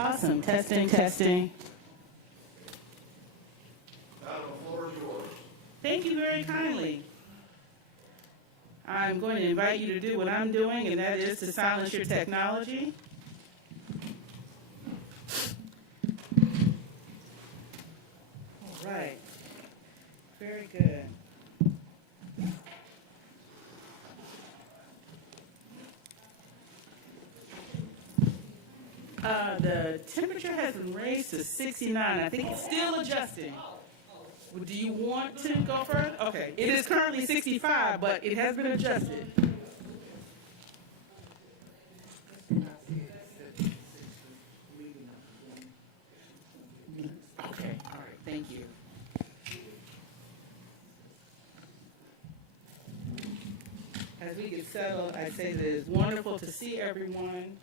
Awesome. Testing, testing. Madam, the floor is yours. Thank you very kindly. I'm going to invite you to do what I'm doing, and that is to silence your technology. All right. Very good. The temperature has been raised to 69. I think it's still adjusting. Do you want to go further? Okay. It is currently 65, but it has been adjusted. Okay. All right. Thank you. As we get settled, I say that it's wonderful to see everyone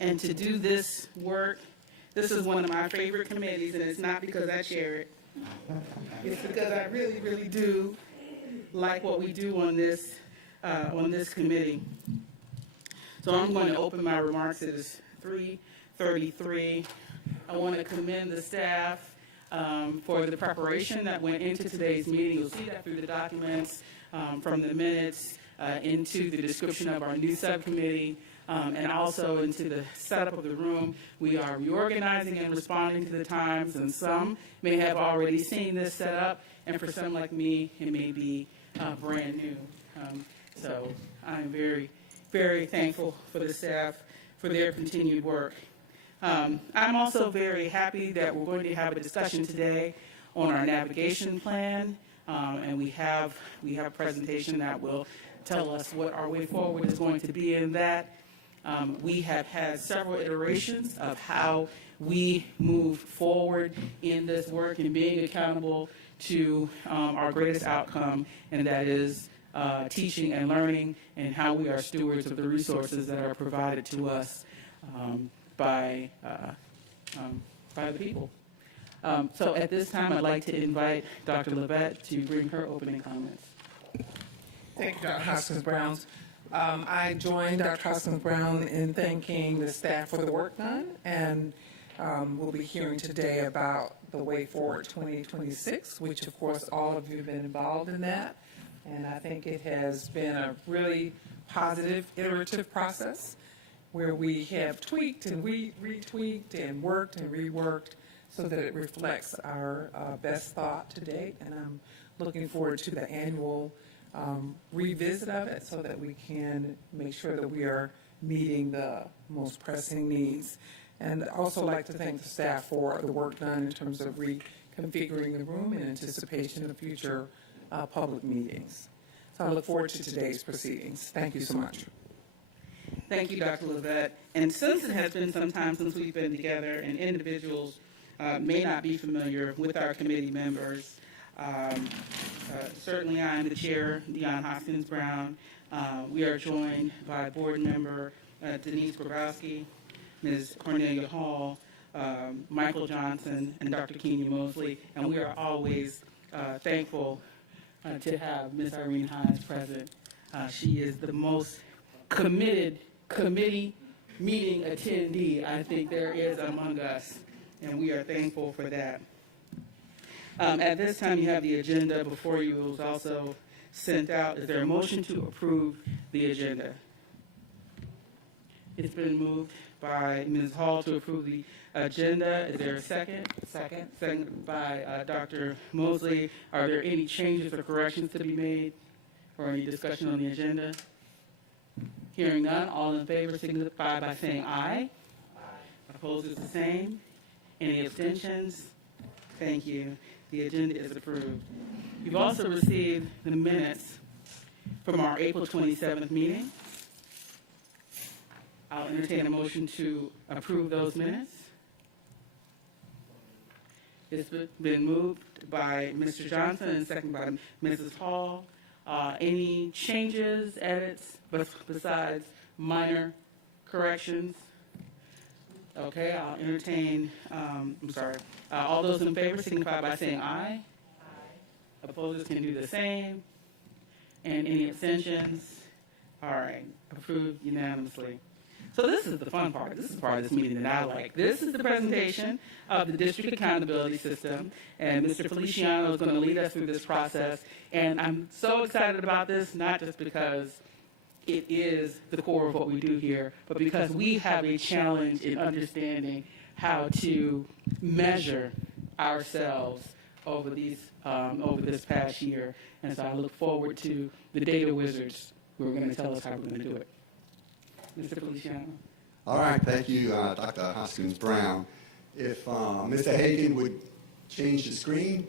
and to do this work. This is one of my favorite committees, and it's not because I chair it. It's because I really, really do like what we do on this committee. So I'm going to open my remarks. It is 3:33. I want to commend the staff for the preparation that went into today's meeting. You'll see that through the documents, from the minutes into the description of our new subcommittee, and also into the setup of the room. We are reorganizing and responding to the times, and some may have already seen this setup, and for some like me, it may be brand new. So I'm very, very thankful for the staff for their continued work. I'm also very happy that we're going to have a discussion today on our navigation plan, and we have a presentation that will tell us what our way forward is going to be in that. We have had several iterations of how we move forward in this work and being accountable to our greatest outcome, and that is teaching and learning, and how we are stewards of the resources that are provided to us by the people. So at this time, I'd like to invite Dr. Levette to bring her opening comments. Thank you, Dr. Hoskins-Brown. I joined Dr. Hoskins-Brown in thanking the staff for the work done, and we'll be hearing today about the Way Forward 2026, which of course all of you have been involved in that, and I think it has been a really positive, iterative process where we have tweaked and retweaked and worked and reworked so that it reflects our best thought to date, and I'm looking forward to the annual revisit of it so that we can make sure that we are meeting the most pressing needs. And I'd also like to thank the staff for the work done in terms of reconfiguring the room in anticipation of future public meetings. So I look forward to today's proceedings. Thank you so much. Thank you, Dr. Levette. And since it has been some time since we've been together, and individuals may not be familiar with our committee members, certainly I am the chair, Deon Hoskins-Brown. We are joined by board member Denise Grabowski, Ms. Cornelia Hall, Michael Johnson, and Dr. Kenya Mosley, and we are always thankful to have Ms. Irene Hines present. She is the most committed committee meeting attendee I think there is among us, and we are thankful for that. At this time, you have the agenda before you. It was also sent out. Is there a motion to approve the agenda? It's been moved by Ms. Hall to approve the agenda. Is there a second? Second. Second by Dr. Mosley. Are there any changes or corrections to be made, or any discussion on the agenda? Hearing none, all in favor signify by saying aye. Opposed is the same. Any abstentions? Thank you. The agenda is approved. You've also received the minutes from our April 27th meeting. I'll entertain a motion to approve those minutes. It's been moved by Mr. Johnson and seconded by Mrs. Hall. Any changes, edits, besides minor corrections? Okay, I'll entertain, all those in favor signify by saying aye. Aye. Opposers can do the same. And any abstentions? All right, approved unanimously. So this is the fun part. This is the part of this meeting that I like. This is the presentation of the district accountability system, and Mr. Feliciano is going to lead us through this process. And I'm so excited about this, not just because it is the core of what we do here, but because we have a challenge in understanding how to measure ourselves over this past year. And so I look forward to the data wizards who are going to tell us how we're going to do it. Mr. Feliciano. All right, thank you, Dr. Hoskins-Brown. If Mr. Hagan would change the screen.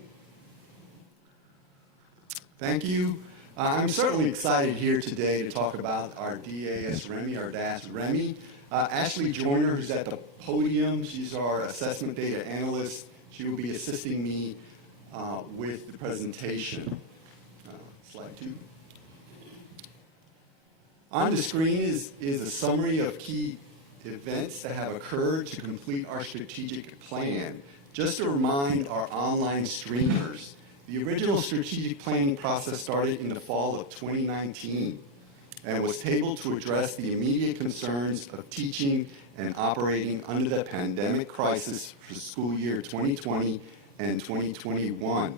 Thank you. I'm certainly excited here today to talk about our DAS REMI, our DAS REMI. Ashley Joyner, who's at the podium, she's our assessment data analyst. She will be assisting me with the presentation. Slide 2. On the screen is a summary of key events that have occurred to complete our strategic plan. Just to remind our online streamers, the original strategic planning process started in the fall of 2019 and was tabled to address the immediate concerns of teaching and operating under the pandemic crisis for the school year 2020 and 2021.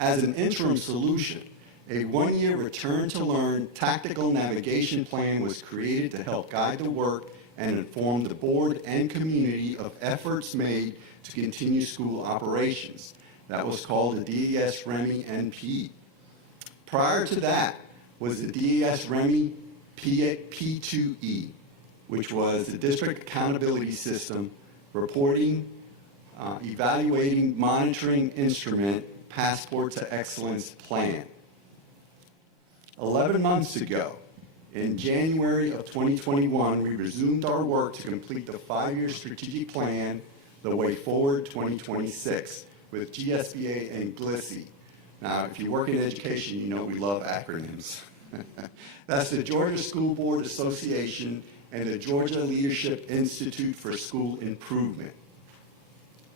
As an interim solution, a one-year return-to-learn tactical navigation plan was created to help guide the work and inform the board and community of efforts made to continue school operations. That was called the DAS REMI NP. Prior to that was the DAS REMI P2E, which was the District Accountability System Reporting, Evaluating, Monitoring Instrument, Passport to Excellence Plan. 11 months ago, in January of 2021, we resumed our work to complete the 5-year strategic plan, The Way Forward 2026, with GSBA and GLSSI. Now, if you work in education, you know we love acronyms. That's the Georgia School Board Association and the Georgia Leadership Institute for School Improvement.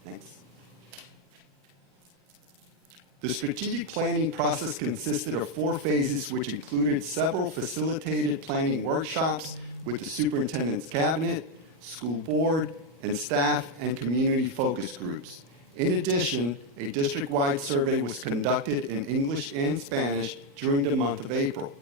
Next. The strategic planning process consisted of 4 phases, which included several facilitated planning workshops with the superintendent's cabinet, school board, and staff and community focus groups. In addition, a district-wide survey was conducted in English and Spanish during the month of April.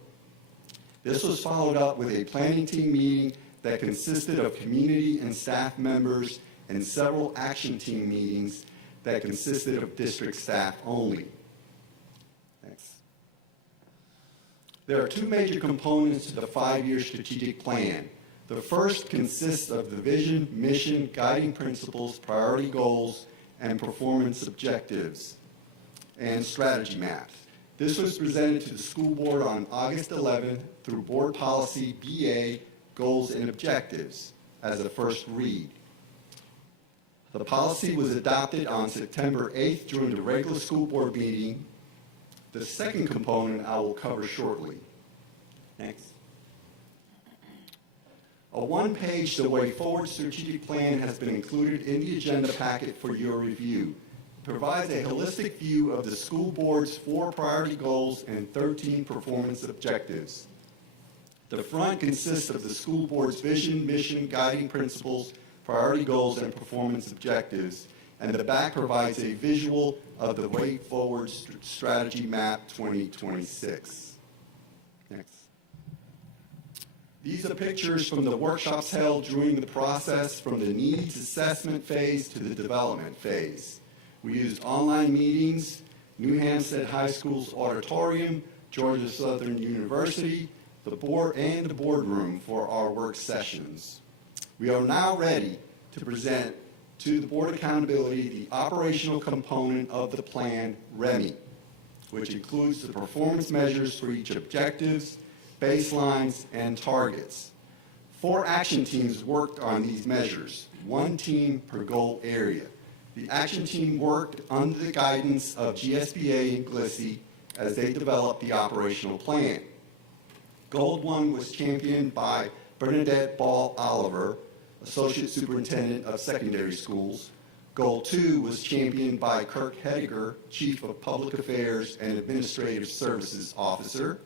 This was followed up with a planning team meeting that consisted of community and staff members and several action team meetings that consisted of district staff only. Next. There are 2 major components to the 5-year strategic plan. The first consists of the vision, mission, guiding principles, priority goals, and performance objectives and strategy maps. This was presented to the school board on August 11th through Board Policy BA Goals and Objectives as a first read. The policy was adopted on September 8th during the regular school board meeting. The second component I will cover shortly. Next. A 1-page The Way Forward strategic plan has been included in the agenda packet for your review. It provides a holistic view of the school board's 4 priority goals and 13 performance objectives. The front consists of the school board's vision, mission, guiding principles, priority goals, and performance objectives, and the back provides a visual of the Way Forward Strategy Map 2026. Next. These are pictures from the workshops held during the process from the needs assessment phase to the development phase. We used online meetings, New Hampstead High School's auditorium, Georgia Southern University, the board, and the boardroom for our work sessions. We are now ready to present to the Board Accountability the operational component of the plan, REMI, which includes the performance measures for each objectives, baselines, and targets. 4 action teams worked on these measures, 1 team per goal area. The action team worked under the guidance of GSBA and GLSSI as they developed the operational plan. Goal 1 was championed by Bernadette Ball Oliver, Associate Superintendent of Secondary Schools. Goal 2 was championed by Kirk Hediger, Chief of Public Affairs and Administrative Services Officer.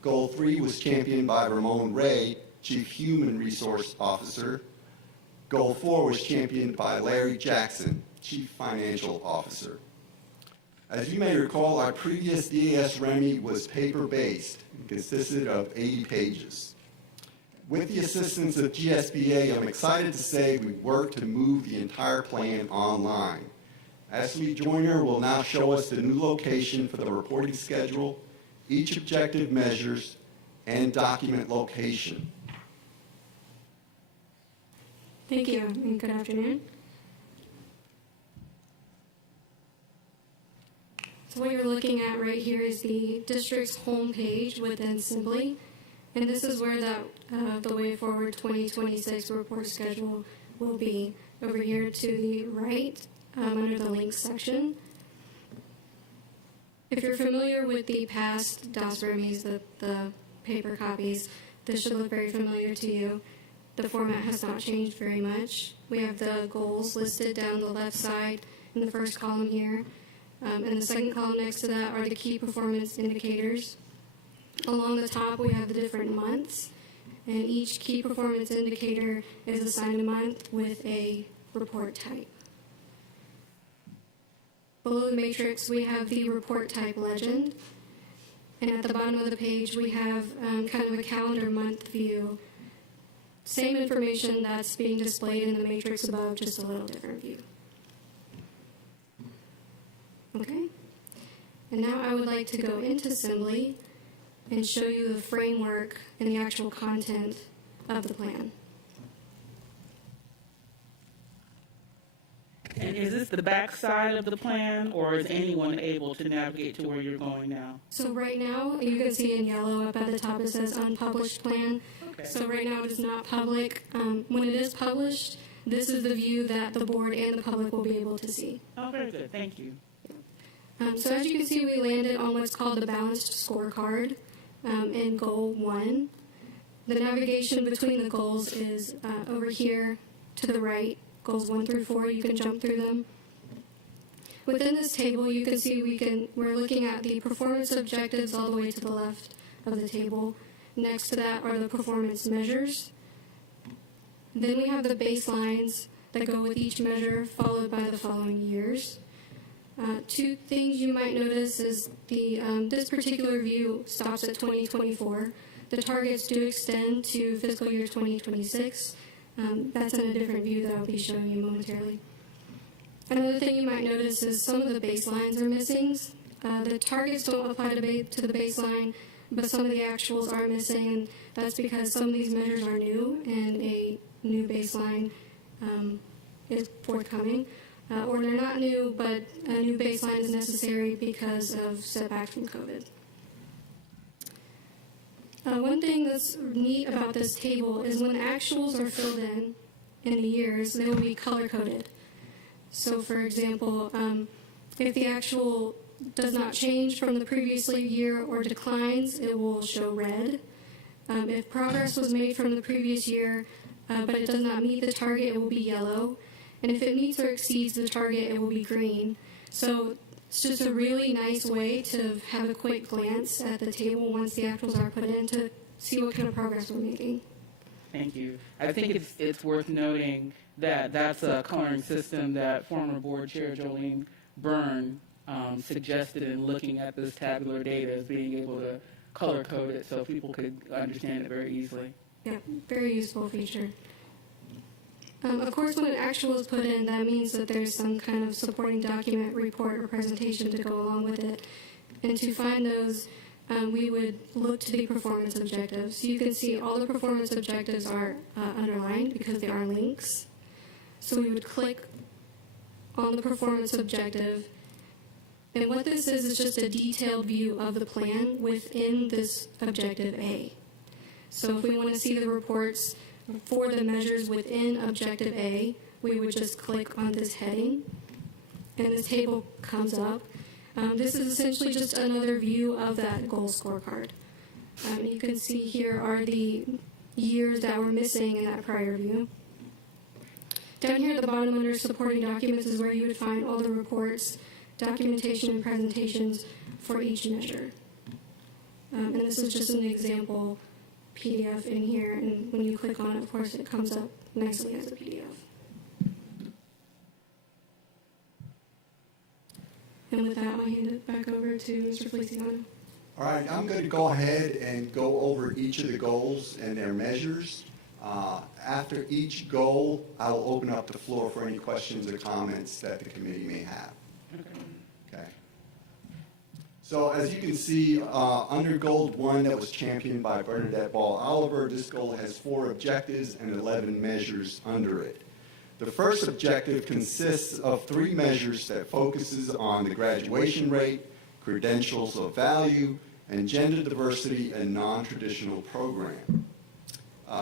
Goal 3 was championed by Ramon Ray, Chief Human Resource Officer. Goal 4 was championed by Larry Jackson, Chief Financial Officer. As you may recall, our previous DAS REMI was paper-based and consisted of 80 pages. With the assistance of GSBA, I'm excited to say we worked to move the entire plan online. Ashley Joyner will now show us the new location for the reporting schedule, each objective measures, and document location. Thank you, and good afternoon. So what you're looking at right here is the district's homepage within Assembly, and this is where the Way Forward 2026 report schedule will be. Over here to the right, under the links section. If you're familiar with the past DAS REMIs, the paper copies, this should look very familiar to you. The format has not changed very much. We have the goals listed down the left side in the first column here. And the second column next to that are the key performance indicators. Along the top, we have the different months, and each key performance indicator is assigned a month with a report type. Below the matrix, we have the report type legend, and at the bottom of the page, we have kind of a calendar month view. Same information that's being displayed in the matrix above, just a little different view. Okay, and now I would like to go into Assembly and show you the framework and the actual content of the plan. And is this the back side of the plan, or is anyone able to navigate to where you're going now? So right now, you can see in yellow up at the top it says unpublished plan. Okay. So right now it is not public. When it is published, this is the view that the board and the public will be able to see. Oh, very good. Thank you. So as you can see, we landed on what's called the balanced scorecard in goal 1. The navigation between the goals is over here to the right, goals 1 through 4. You can jump through them. Within this table, you can see we're looking at the performance objectives all the way to the left of the table. Next to that are the performance measures. Then we have the baselines that go with each measure, followed by the following years. Two things you might notice is this particular view stops at 2024. The targets do extend to fiscal year 2026. That's in a different view that I'll be showing you momentarily. Another thing you might notice is some of the baselines are missing. The targets don't apply to the baseline, but some of the actuals are missing, and that's because some of these measures are new and a new baseline is forthcoming. Or they're not new, but a new baseline is necessary because of setback from COVID. One thing that's neat about this table is when actuals are filled in the years, they will be color-coded. So, for example, if the actual does not change from the previous year or declines, it will show red. If progress was made from the previous year, but it does not meet the target, it will be yellow. And if it meets or exceeds the target, it will be green. So it's just a really nice way to have a quick glance at the table once the actuals are put in to see what kind of progress we're making. Thank you. I think it's worth noting that that's a coloring system that former board chair Jolene Byrne suggested in looking at this tabular data as being able to color code it so people could understand it very easily. Yeah, very useful feature. Of course, when an actual is put in, that means that there's some kind of supporting document, report, or presentation to go along with it. And to find those, we would look to the performance objectives. So you can see all the performance objectives are underlined because they are links. So we would click on the performance objective. And what this is just a detailed view of the plan within this objective A. So if we want to see the reports for the measures within Objective A, we would just click on this heading, and this table comes up. This is essentially just another view of that goal scorecard. You can see here are the years that were missing in that prior view. Down here at the bottom under supporting documents is where you would find all the reports, documentation, and presentations for each measure. And this is just an example PDF in here, and when you click on it, of course, it comes up nicely as a PDF. And with that, I'll hand it back over to Mr. Feliciano. All right, I'm going to go ahead and go over each of the goals and their measures. After each goal, I will open up the floor for any questions or comments that the committee may have. Okay. So as you can see, under Goal 1 that was championed by Bernadette Ball Oliver, this goal has 4 objectives and 11 measures under it. The first objective consists of 3 measures that focuses on the graduation rate, credentials of value, and gender diversity and non-traditional program.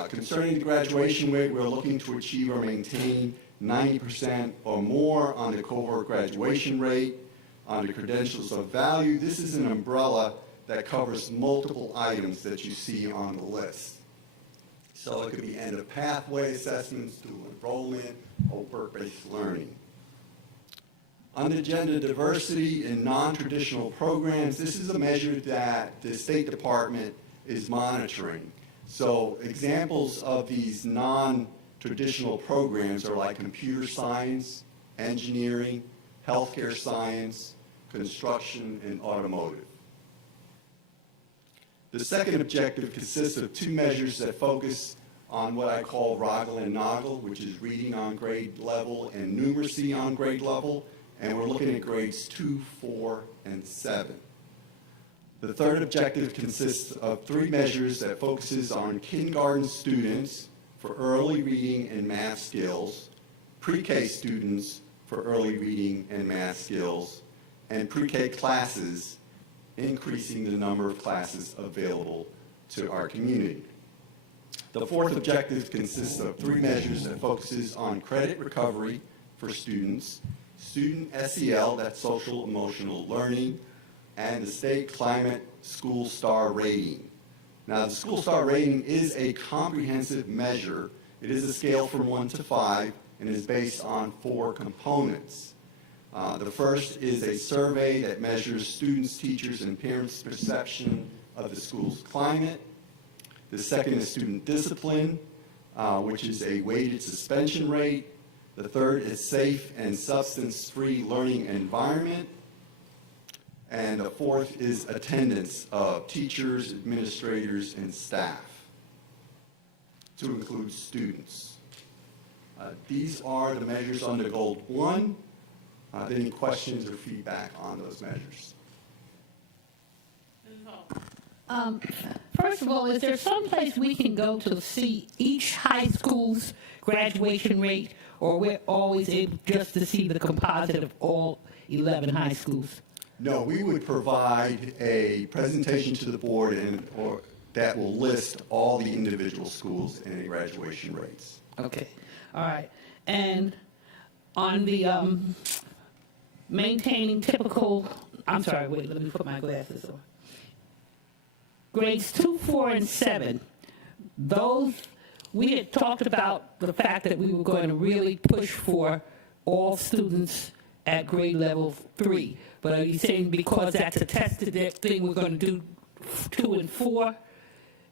Concerning the graduation rate, we're looking to achieve or maintain 90% or more on the cohort graduation rate. On the credentials of value, this is an umbrella that covers multiple items that you see on the list. So it could be end of pathway assessments, dual enrollment, or work-based learning. Under gender diversity in non-traditional programs, this is a measure that the State Department is monitoring. So examples of these non-traditional programs are like computer science, engineering, healthcare science, construction, and automotive. The second objective consists of 2 measures that focus on what I call Roggle and Noggle, which is reading on grade level and numeracy on grade level, and we're looking at grades 2, 4, and 7. The third objective consists of 3 measures that focuses on kindergarten students for early reading and math skills, pre-K students for early reading and math skills, and pre-K classes, increasing the number of classes available to our community. The fourth objective consists of 3 measures that focuses on credit recovery for students, student SEL, that's social emotional learning, and the state climate school star rating. Now, the school star rating is a comprehensive measure. It is a scale from 1 to 5 and is based on 4 components. The first is a survey that measures students, teachers, and parents' perception of the school's climate. The second is student discipline, which is a weighted suspension rate. The third is safe and substance-free learning environment. And the fourth is attendance of teachers, administrators, and staff, to include students. These are the measures under Goal 1. Any questions or feedback on those measures? First of all, is there some place we can go to see each high school's graduation rate, or we're always able just to see the composite of all 11 high schools? No, we would provide a presentation to the board that will list all the individual schools and the graduation rates. Okay, all right. And on the maintaining typical, I'm sorry, wait, let me put my glasses on. Grades 2, 4, and 7, those, we had talked about the fact that we were going to really push for all students at grade level 3. But are you saying because that's a tested thing, we're going to do 2 and 4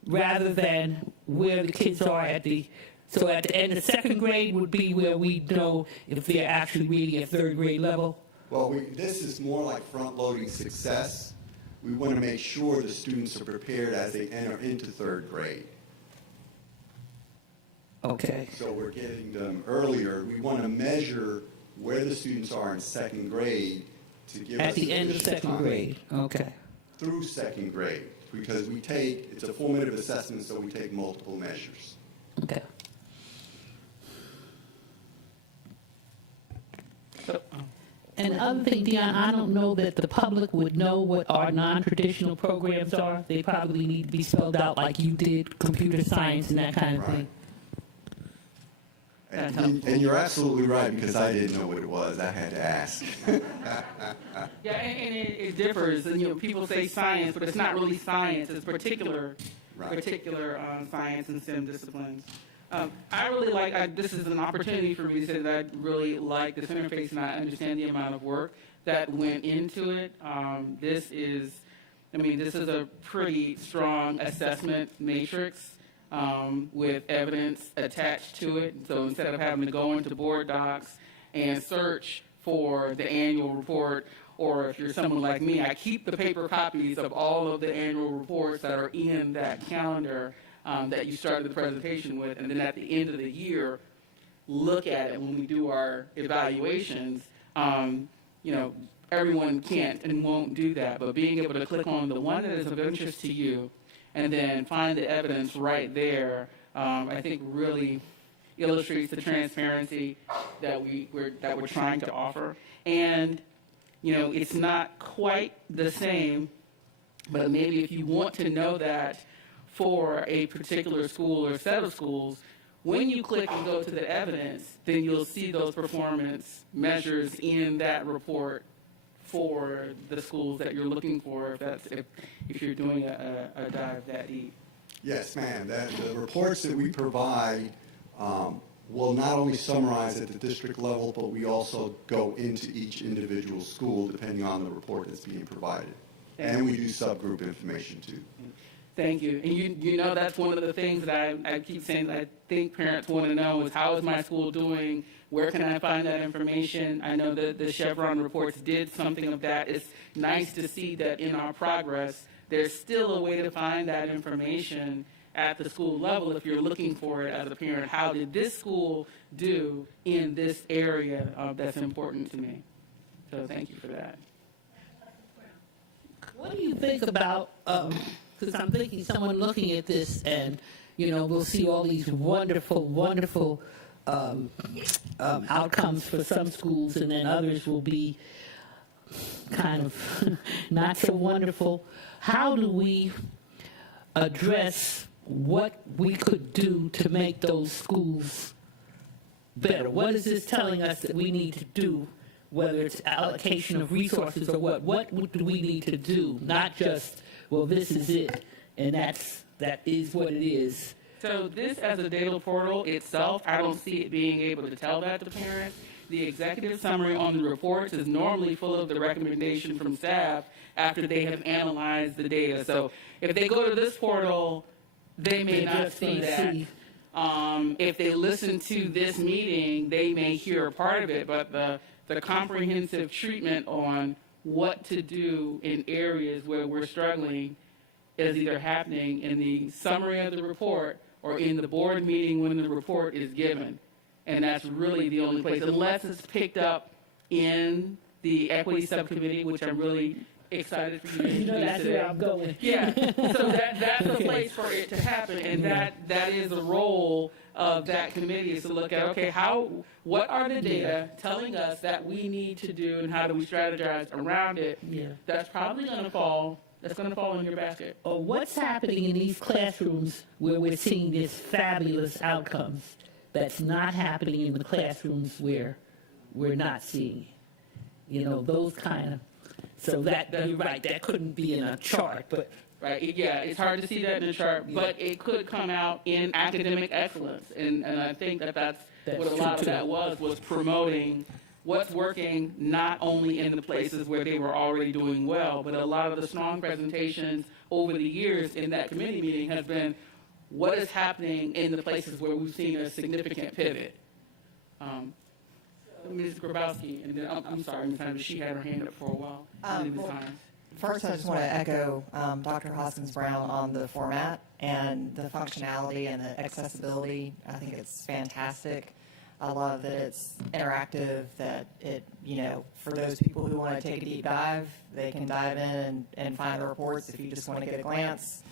rather than where the kids are at the, so at the end of 2nd grade would be where we know if they're actually reading at 3rd grade level? Well, this is more like front-loading success. We want to make sure the students are prepared as they enter into 3rd grade. Okay. So we're getting them earlier. We want to measure where the students are in 2nd grade to give At us the end of sufficient 2nd time grade, okay. through 2nd grade, because it's a formative assessment, so we take multiple measures. Okay. And the other thing, Dion, I don't know that the public would know what our non-traditional programs are. They probably need to be spelled out like you did, computer science and that kind of thing. And you're absolutely right, because I didn't know what it was. I had to ask. Yeah, and it differs. And, people say science, but it's not really science. It's particular science and STEM disciplines. I really like, this is an opportunity for me to say that I really like this interface and I understand the amount of work that went into it. This is I mean, this is a pretty strong assessment matrix with evidence attached to it. So instead of having to go into board docs and search for the annual report, or if you're someone like me, I keep the paper copies of all of the annual reports that are in that calendar that you started the presentation with, and then at the end of the year, look at it when we do our evaluations. You know, everyone can't and won't do that, but being able to click on the one that is of interest to you and then find the evidence right there, I think really illustrates the transparency that we're trying to offer. And you know, it's not quite the same, but maybe if you want to know that for a particular school or set of schools, when you click and go to the evidence, then you'll see those performance measures in that report for the schools that you're looking for, if you're doing a dive that deep. Yes, ma'am. The reports that we provide will not only summarize at the district level, but we also go into each individual school depending on the report that's being provided. And we do subgroup information too. Thank you. And you know that's one of the things that I keep saying that I think parents want to know is how is my school doing? Where can I find that information? I know that the Chevron reports did something of that. It's nice to see that in our progress, there's still a way to find that information at the school level if you're looking for it as a parent. How did this school do in this area that's important to me? So thank you for that. What do you think about, because I'm thinking someone looking at this and, you know, we'll see all these wonderful, wonderful outcomes for some schools, and then others will be kind of not so wonderful. How do we address what we could do to make those schools better? What is this telling us that we need to do, whether it's allocation of resources or what do we need to do? Not just, well, this is it, and that is what it is. So this as a data portal itself, I don't see it being able to tell that to parents. The executive summary on the reports is normally full of the recommendation from staff after they have analyzed the data. So if they go to this portal, they may not see that. If they listen to this meeting, they may hear a part of it, but the comprehensive treatment on what to do in areas where we're struggling is either happening in the summary of the report or in the board meeting when the report is given. And that's really the only place, unless it's picked up in the equity subcommittee, which I'm really excited for you to introduce That's today. where I'm going. Yeah, so that's a place for it to happen, and that is the role of that committee, is to look at, okay, what are the data telling us that we need to do, and how do we strategize around it? Yeah. That's probably going to fall in your basket. Or what's happening in these classrooms where we're seeing these fabulous outcomes that's not happening in the classrooms where we're not seeing it? You know, those kind of, so that you're right, that couldn't be in a chart, but Right, yeah, it's hard to see that in the chart, but it could come out in academic excellence, and I think that's what a lot of that was promoting what's working not only in the places where they were already doing well, but a lot of the strong presentations over the years in that committee meeting has been what is happening in the places where we've seen a significant pivot. Ms. Grabowski, and then I'm sorry, Ms. Hunter, she had her hand up for a while. First, I just want to echo Dr. Hoskins-Brown on the format and the functionality and the accessibility. I think it's fantastic. I love that it's interactive, that it, for those people who want to take a deep dive, they can dive in and find the reports if you just want to get a glance.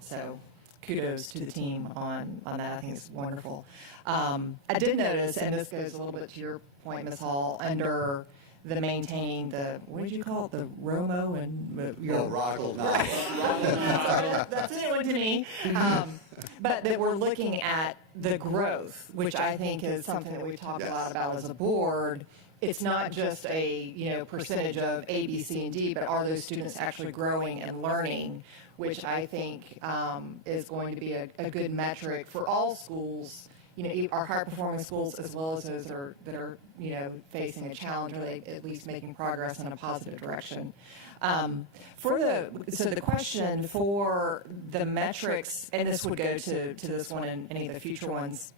So kudos to the team on that. I think it's wonderful. I did notice, and this goes a little bit to your point, Ms. Hall, under the maintain, what did you call it, the Romo and your Rockle. That's a new one to me. But that we're looking at the growth, which I think is something that we've talked a lot about as a board. It's not just a percentage of A, B, C, and D, but are those students actually growing and learning, which I think is going to be a good metric for all schools, our higher performing schools as well as those that are facing a challenge, or they at least making progress in a positive direction. So the question for the metrics, and this would go to this one and any of the future ones,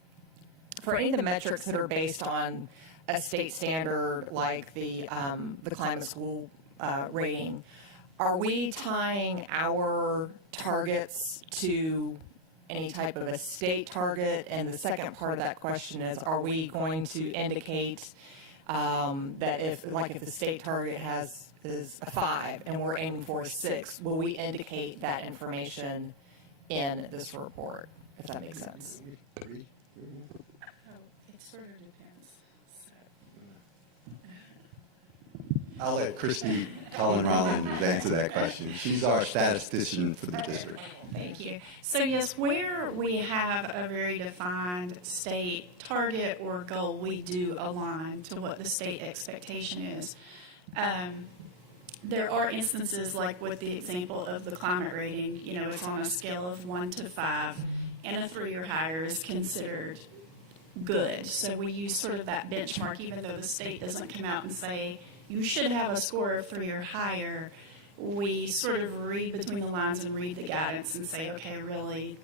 for any of the metrics that are based on a state standard like the climate school rating, are we tying our targets to any type of a state target? And the second part of that question is, are we going to indicate that if the state target is a 5 and we're aiming for a 6, will we indicate that information in this report, if that makes sense? It sort of depends. I'll let Christy Collin-Rowland answer that question. She's our statistician for the district. Thank you. So yes, where we have a very defined state target or goal, we do align to what the state expectation is. There are instances like with the example of the climate rating, it's on a scale of 1 to 5, and a 3 or higher is considered good. So we use sort of that benchmark, even though the state doesn't come out and say, you should have a score of 3 or higher. We sort of read between the lines and read the guidance and say, okay, really,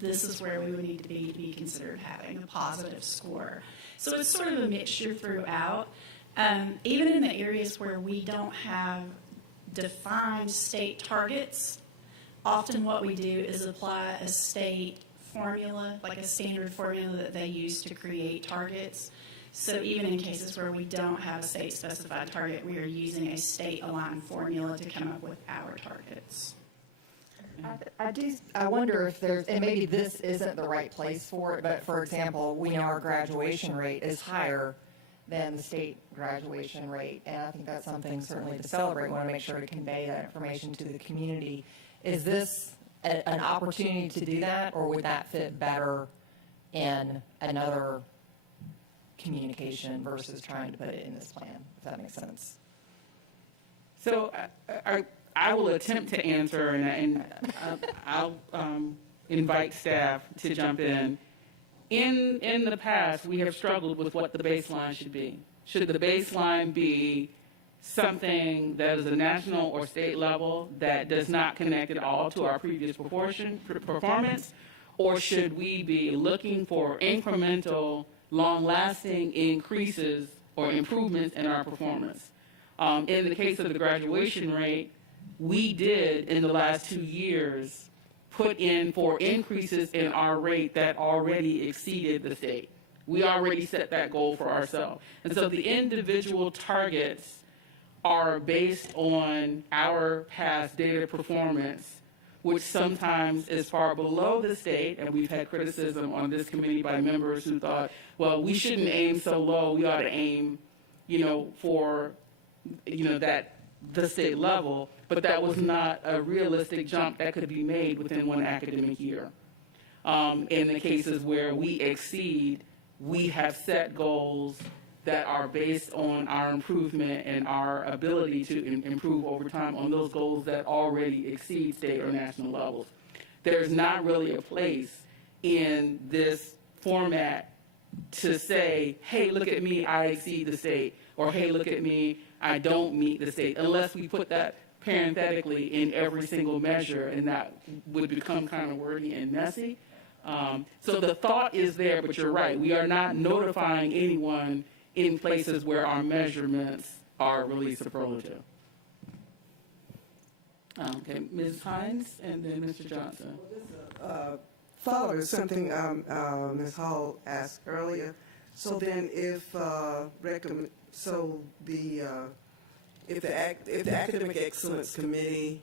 this is where we would need to be considered having a positive score. So it's sort of a mixture throughout. Even in the areas where we don't have defined state targets, often what we do is apply a state formula, like a standard formula that they use to create targets. So even in cases where we don't have a state-specified target, we are using a state-aligned formula to come up with our targets. I wonder if there's, and maybe this isn't the right place for it, but for example, we know our graduation rate is higher than the state graduation rate, and I think that's something certainly to celebrate. We want to make sure to convey that information to the community. Is this an opportunity to do that, or would that fit better in another communication versus trying to put it in this plan, if that makes sense? So I will attempt to answer, and I'll invite staff to jump in. In the past, we have struggled with what the baseline should be. Should the baseline be something that is a national or state level that does not connect at all to our previous performance, or should we be looking for incremental, long-lasting increases or improvements in our performance? In the case of the graduation rate, we did, in the last 2 years, put in for increases in our rate that already exceeded the state. We already set that goal for ourselves. And so the individual targets are based on our past data performance, which sometimes is far below the state, and we've had criticism on this committee by members who thought, well, we shouldn't aim so low, we ought to aim, for, that the state level, but that was not a realistic jump that could be made within one academic year. In the cases where we exceed, we have set goals that are based on our improvement and our ability to improve over time on those goals that already exceed state or national levels. There's not really a place in this format to say, hey, look at me, I exceed the state, or hey, look at me, I don't meet the state, unless we put that parenthetically in every single measure, and that would become kind of wordy and messy. So the thought is there, but you're right. We are not notifying anyone in places where our measurements are really superlative. Okay, Ms. Hines, and then Mr. Johnson. Follow to something Ms. Hall asked earlier. So then, if the Academic Excellence Committee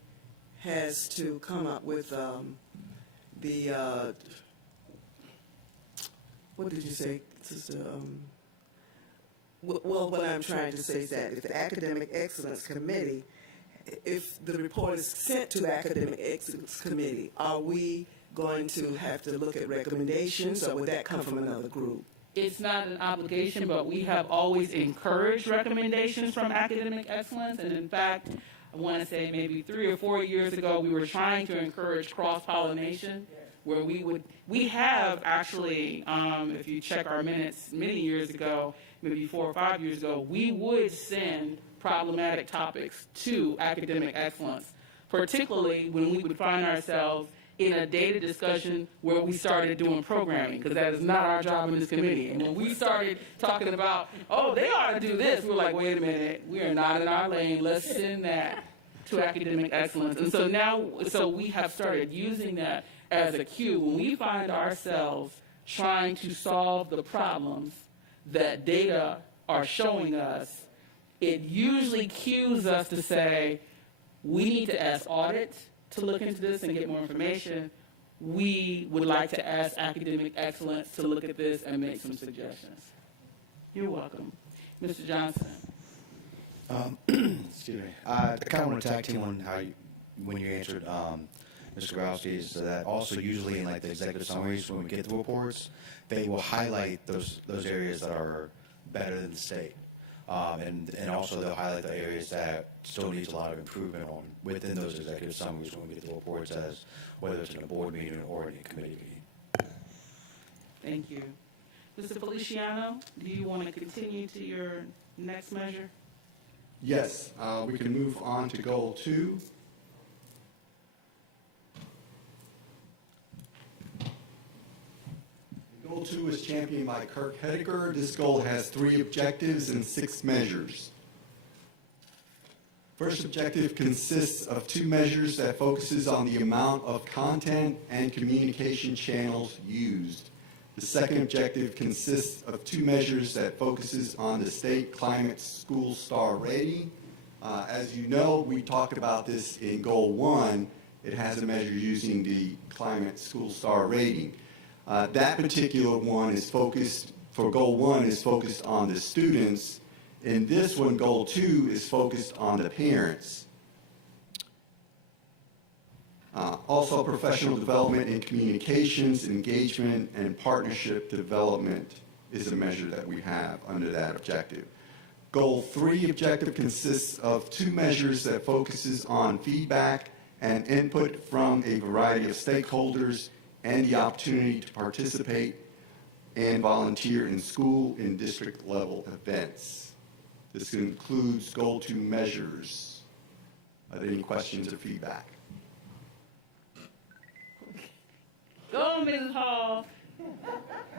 has to come up with what did you say, Sister? Well, what I'm trying to say is that if the Academic Excellence Committee, if the report is sent to the Academic Excellence Committee, are we going to have to look at recommendations, or would that come from another group? It's not an obligation, but we have always encouraged recommendations from academic excellence. And in fact, I want to say maybe 3 or 4 years ago, we were trying to encourage cross-pollination, where we have actually, if you check our minutes many years ago, maybe 4 or 5 years ago, we would send problematic topics to academic excellence, particularly when we would find ourselves in a data discussion where we started doing programming, because that is not our job in this committee. And when we started talking about, oh, they ought to do this, we're like, wait a minute, we are not in our lane, let's send that to academic excellence. And so now, we have started using that as a cue when we find ourselves trying to solve the problems that data are showing us. It usually cues us to say, we need to ask audit to look into this and get more information. We would like to ask academic excellence to look at this and make some suggestions. You're welcome. Mr. Johnson. Excuse me. I kind of want to tag team on how when you answered Mr. Growski's, that also usually in like the executive summaries when we get the reports, they will highlight those areas that are better than the state. And also they'll highlight the areas that still needs a lot of improvement on within those executive summaries when we get the reports, as whether it's in a board meeting or in a committee meeting. Thank you. Mr. Feliciano, do you want to continue to your next measure? Yes, we can move on to goal 2. Goal 2 is championed by Kirk Hediger. This goal has 3 objectives and 6 measures. First objective consists of 2 measures that focuses on the amount of content and communication channels used. The second objective consists of 2 measures that focuses on the state climate school star rating. As you know, we talked about this in goal 1. It has a measure using the climate school star rating. That particular one is focused, for goal 1, is focused on the students. In this one, goal 2 is focused on the parents. Also, professional development in communications, engagement, and partnership development is a measure that we have under that objective. Goal 3 objective consists of 2 measures that focuses on feedback and input from a variety of stakeholders and the opportunity to participate and volunteer in school and district level events. This includes goal 2 measures. Are there any questions or feedback? Go on, Mrs. Hall.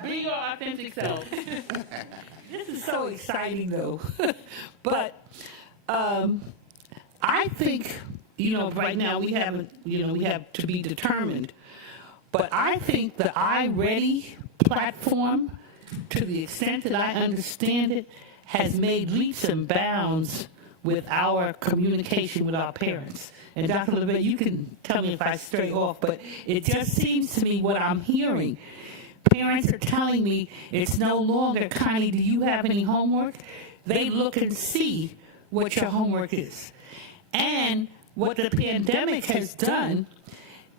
Be your authentic self. This is so exciting, though. But I think, right now we haven't, we have to be determined. But I think the iReady platform, to the extent that I understand it, has made leaps and bounds with our communication with our parents. And Dr. LeVay, you can tell me if I stray off, but it just seems to me what I'm hearing. Parents are telling me it's no longer, Connie, do you have any homework? They look and see what your homework is. And what the pandemic has done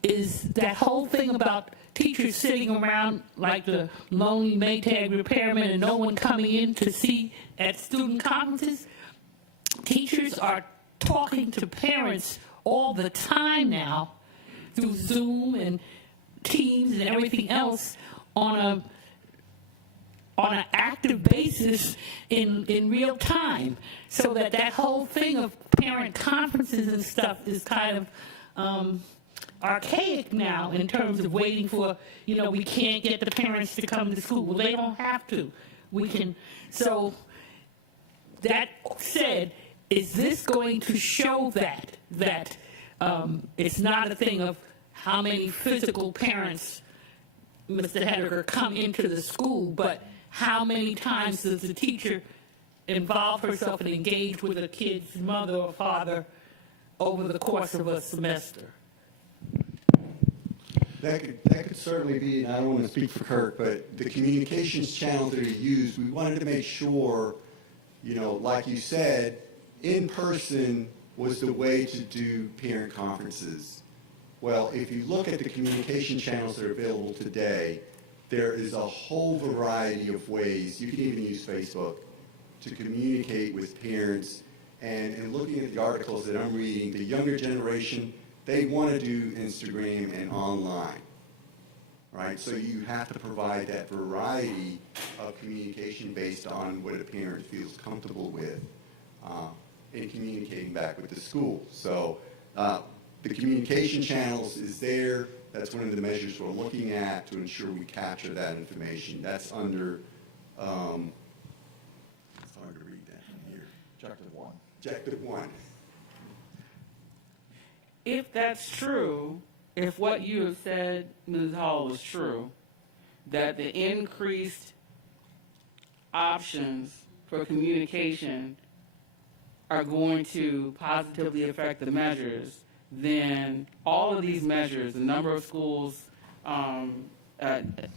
is that whole thing about teachers sitting around like the lonely Maytag repairman and no one coming in to see at student conferences. Teachers are talking to parents all the time now through Zoom and Teams and everything else on an active basis in real time, so that whole thing of parent conferences and stuff is kind of archaic now in terms of waiting for, we can't get the parents to come to school. Well, they don't have to. We can. So that said, is this going to show that it's not a thing of how many physical parents, Mr. Hediger, come into the school, but how many times does the teacher involve herself and engage with a kid's mother or father over the course of a semester? That could certainly be, and I don't want to speak for Kirk, but the communications channels that are used, we wanted to make sure, like you said, in person was the way to do parent conferences. Well, if you look at the communication channels that are available today, there is a whole variety of ways. You can even use Facebook to communicate with parents And in looking at the articles that I'm reading, the younger generation, they want to do Instagram and online, right? So you have to provide that variety of communication based on what a parent feels comfortable with in communicating back with the school. So the communication channels is there. That's one of the measures we're looking at to ensure we capture that information. That's under, it's hard to read that from here. Objective 1. Objective 1. If that's true, if what you have said, Ms. Hall, is true, that the increased options for communication are going to positively affect the measures, then all of these measures, the number of schools,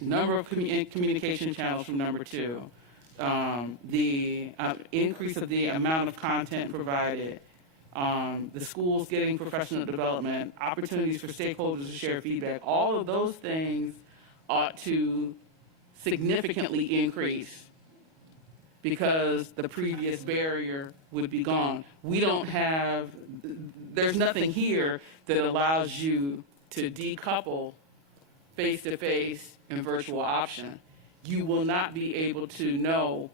number of communication channels from number 2, the increase of the amount of content provided, the schools getting professional development, opportunities for stakeholders to share feedback, all of those things ought to significantly increase because the previous barrier would be gone. We don't have, there's nothing here that allows you to decouple face-to-face and virtual option. You will not be able to know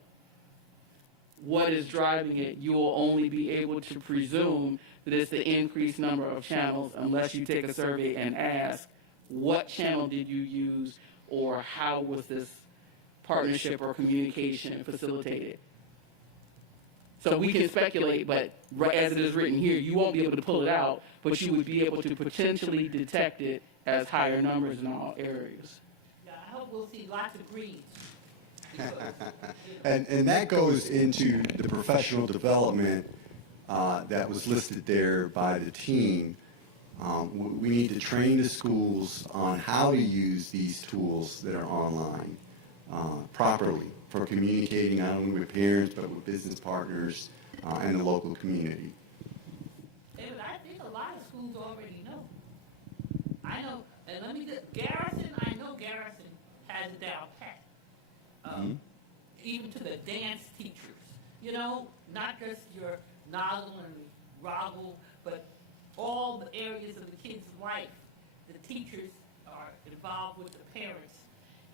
what is driving it. You will only be able to presume that it's the increased number of channels unless you take a survey and ask, what channel did you use or how was this partnership or communication facilitated? So we can speculate, but as it is written here, you won't be able to pull it out, but you would be able to potentially detect it as higher numbers in all areas. Yeah, I hope we'll see lots of greens. And that goes into the professional development that was listed there by the team. We need to train the schools on how to use these tools that are online properly for communicating not only with parents but with business partners and the local community. David, I think a lot of schools already know. I know, and let me get Garrison, I know Garrison has it down pat. Even to the dance teachers, you know, not just your nozzle and roggle, but all the areas of the kid's life. The teachers are involved with the parents.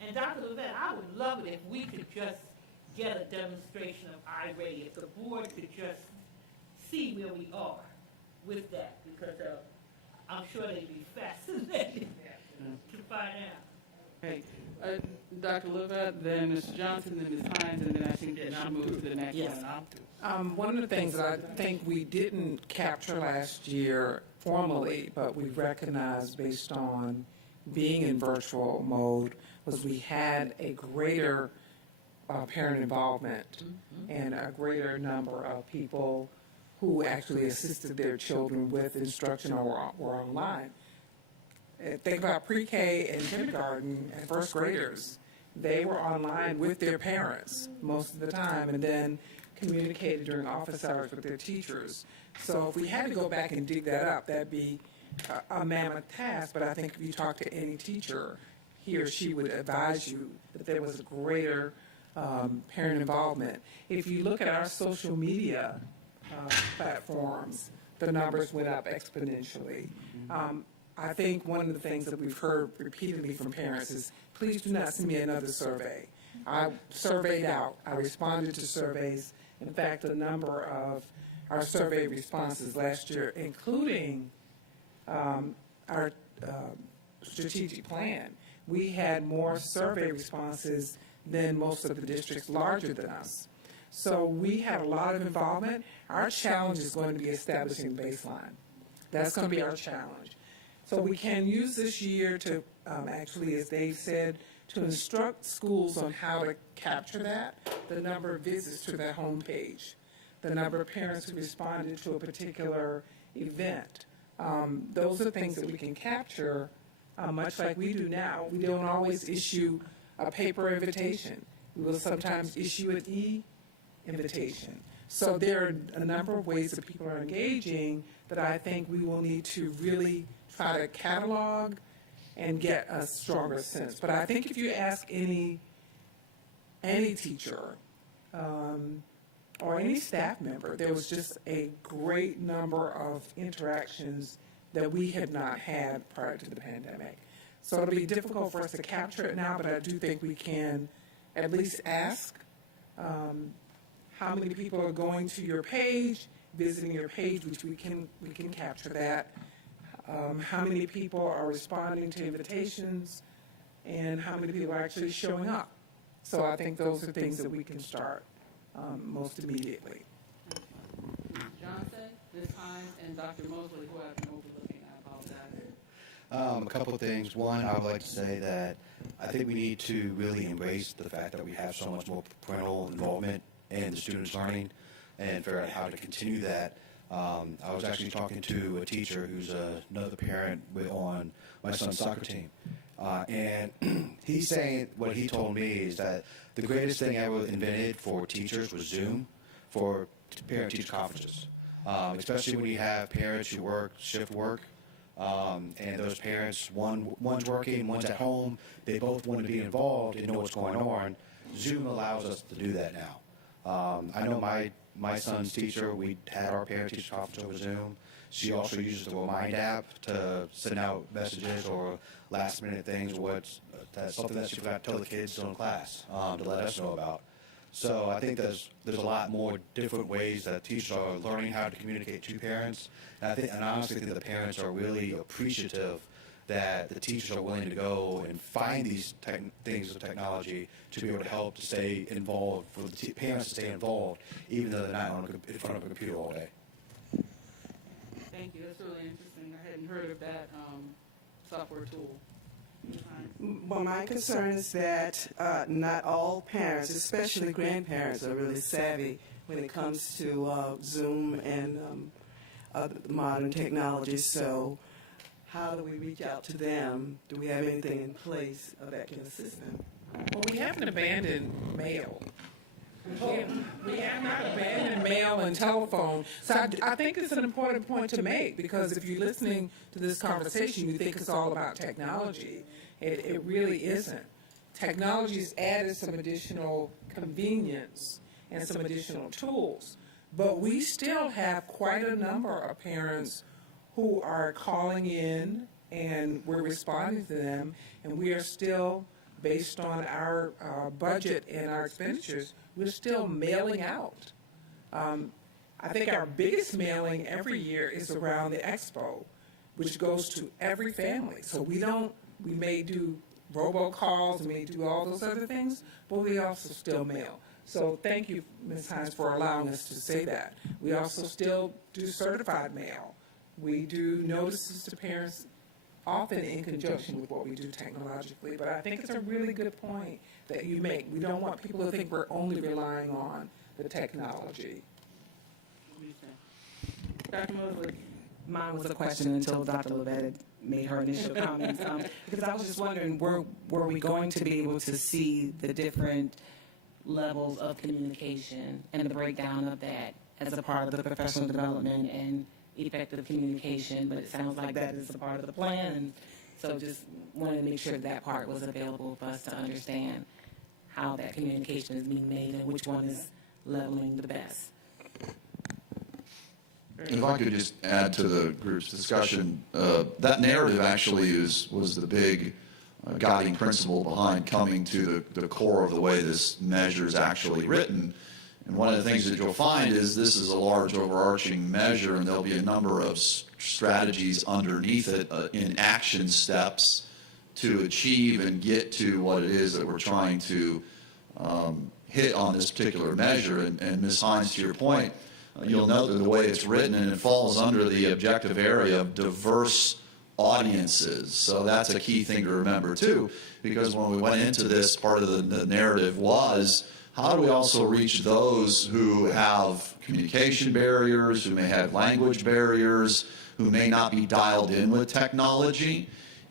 And Dr. Levette, I would love it if we could just get a demonstration of iReady, if the board could just see where we are with that, because I'm sure they'd be fascinated to find out. Okay, Dr. Levette, then Mr. Johnson, then Ms. Hines, and then I think that I'll move to the next one. One of the things that I think we didn't capture last year formally, but we recognized based on being in virtual mode, was we had a greater parent involvement and a greater number of people who actually assisted their children with instruction or online. Think about pre-K and kindergarten and first graders. They were online with their parents most of the time and then communicated during office hours with their teachers. So if we had to go back and dig that up, that'd be a mammoth task, but I think if you talk to any teacher, he or she would advise you that there was a greater parent involvement. If you look at our social media platforms, the numbers went up exponentially. I think one of the things that we've heard repeatedly from parents is, please do not send me another survey. I surveyed out. I responded to surveys. In fact, a number of our survey responses last year, including our strategic plan, we had more survey responses than most of the districts larger than us. So we had a lot of involvement. Our challenge is going to be establishing baseline. That's going to be our challenge. So we can use this year to actually, as Dave said, to instruct schools on how to capture that, the number of visits to that homepage, the number of parents who responded to a particular event. Those are things that we can capture, much like we do now. We don't always issue a paper invitation. We will sometimes issue an e-invitation. So there are a number of ways that people are engaging that I think we will need to really try to catalog and get a stronger sense. But I think if you ask any teacher, or any staff member. There was just a great number of interactions that we had not had prior to the pandemic. So it'll be difficult for us to capture it now, but I do think we can at least ask how many people are going to your page, visiting your page, which we can capture that. How many people are responding to invitations, and how many people are actually showing up. So I think those are things that we can start most immediately. Johnson, Ms. Hines, and Dr. Mosley, who I've been overlooking, I apologize. A couple of things. One, I would like to say that I think we need to really embrace the fact that we have so much more parental involvement in the students' learning and figure out how to continue that. I was actually talking to a teacher who's another parent on my son's soccer team. And he's saying, what he told me is that the greatest thing ever invented for teachers was Zoom for parent-teacher conferences. Especially when you have parents who work shift work, and those parents, one's working, one's at home, they both want to be involved and know what's going on. Zoom allows us to do that now. I know my son's teacher, we had our parent-teacher conference over Zoom. She also uses the Remind app to send out messages or last-minute things, something that she forgot to tell the kids in class to let us know about. So I think there's a lot more different ways that teachers are learning how to communicate to parents. And I honestly think the parents are really appreciative that the teachers are willing to go and find these things of technology to be able to help to stay involved, for the parents to stay involved, even though they're not in front of a computer all day. Thank you. That's really interesting. I hadn't heard of that software tool. Ms. Hines. Well, my concern is that not all parents, especially grandparents, are really savvy when it comes to Zoom and other modern technologies. So how do we reach out to them? Do we have anything in place that can assist them? Well, we haven't abandoned mail. We have not abandoned mail and telephone. So I think it's an important point to make, because if you're listening to this conversation, you think it's all about technology. It really isn't. Technology's added some additional convenience and some additional tools, but we still have quite a number of parents who are calling in, and we're responding to them, and we are still, based on our budget and our expenditures, we're still mailing out. I think our biggest mailing every year is around the expo, which goes to every family. So we may do robocalls, we may do all those other things, but we also still mail. So thank you, Ms. Hines, for allowing us to say that. We also still do certified mail. We do notices to parents, often in conjunction with what we do technologically, but I think it's a really good point that you make. We don't want people to think we're only relying on the technology. Dr. Mosley. Mine was a question until Dr. Levette made her initial comments. Because I was just wondering, were we going to be able to see the different levels of communication and the breakdown of that as a part of the professional development and effective communication? But it sounds like that is a part of the plan, and so just wanted to make sure that part was available for us to understand how that communication is being made and which one is leveling the best. If I could just add to the group's discussion, that narrative actually was the big guiding principle behind coming to the core of the way this measure is actually written. And one of the things that you'll find is this is a large overarching measure, and there'll be a number of strategies underneath it in action steps to achieve and get to what it is that we're trying to hit on this particular measure. And Ms. Hines, to your point, you'll note that the way it's written, and it falls under the objective area of diverse audiences. So that's a key thing to remember too, because when we went into this, part of the narrative was, how do we also reach those who have communication barriers, who may have language barriers, who may not be dialed in with technology?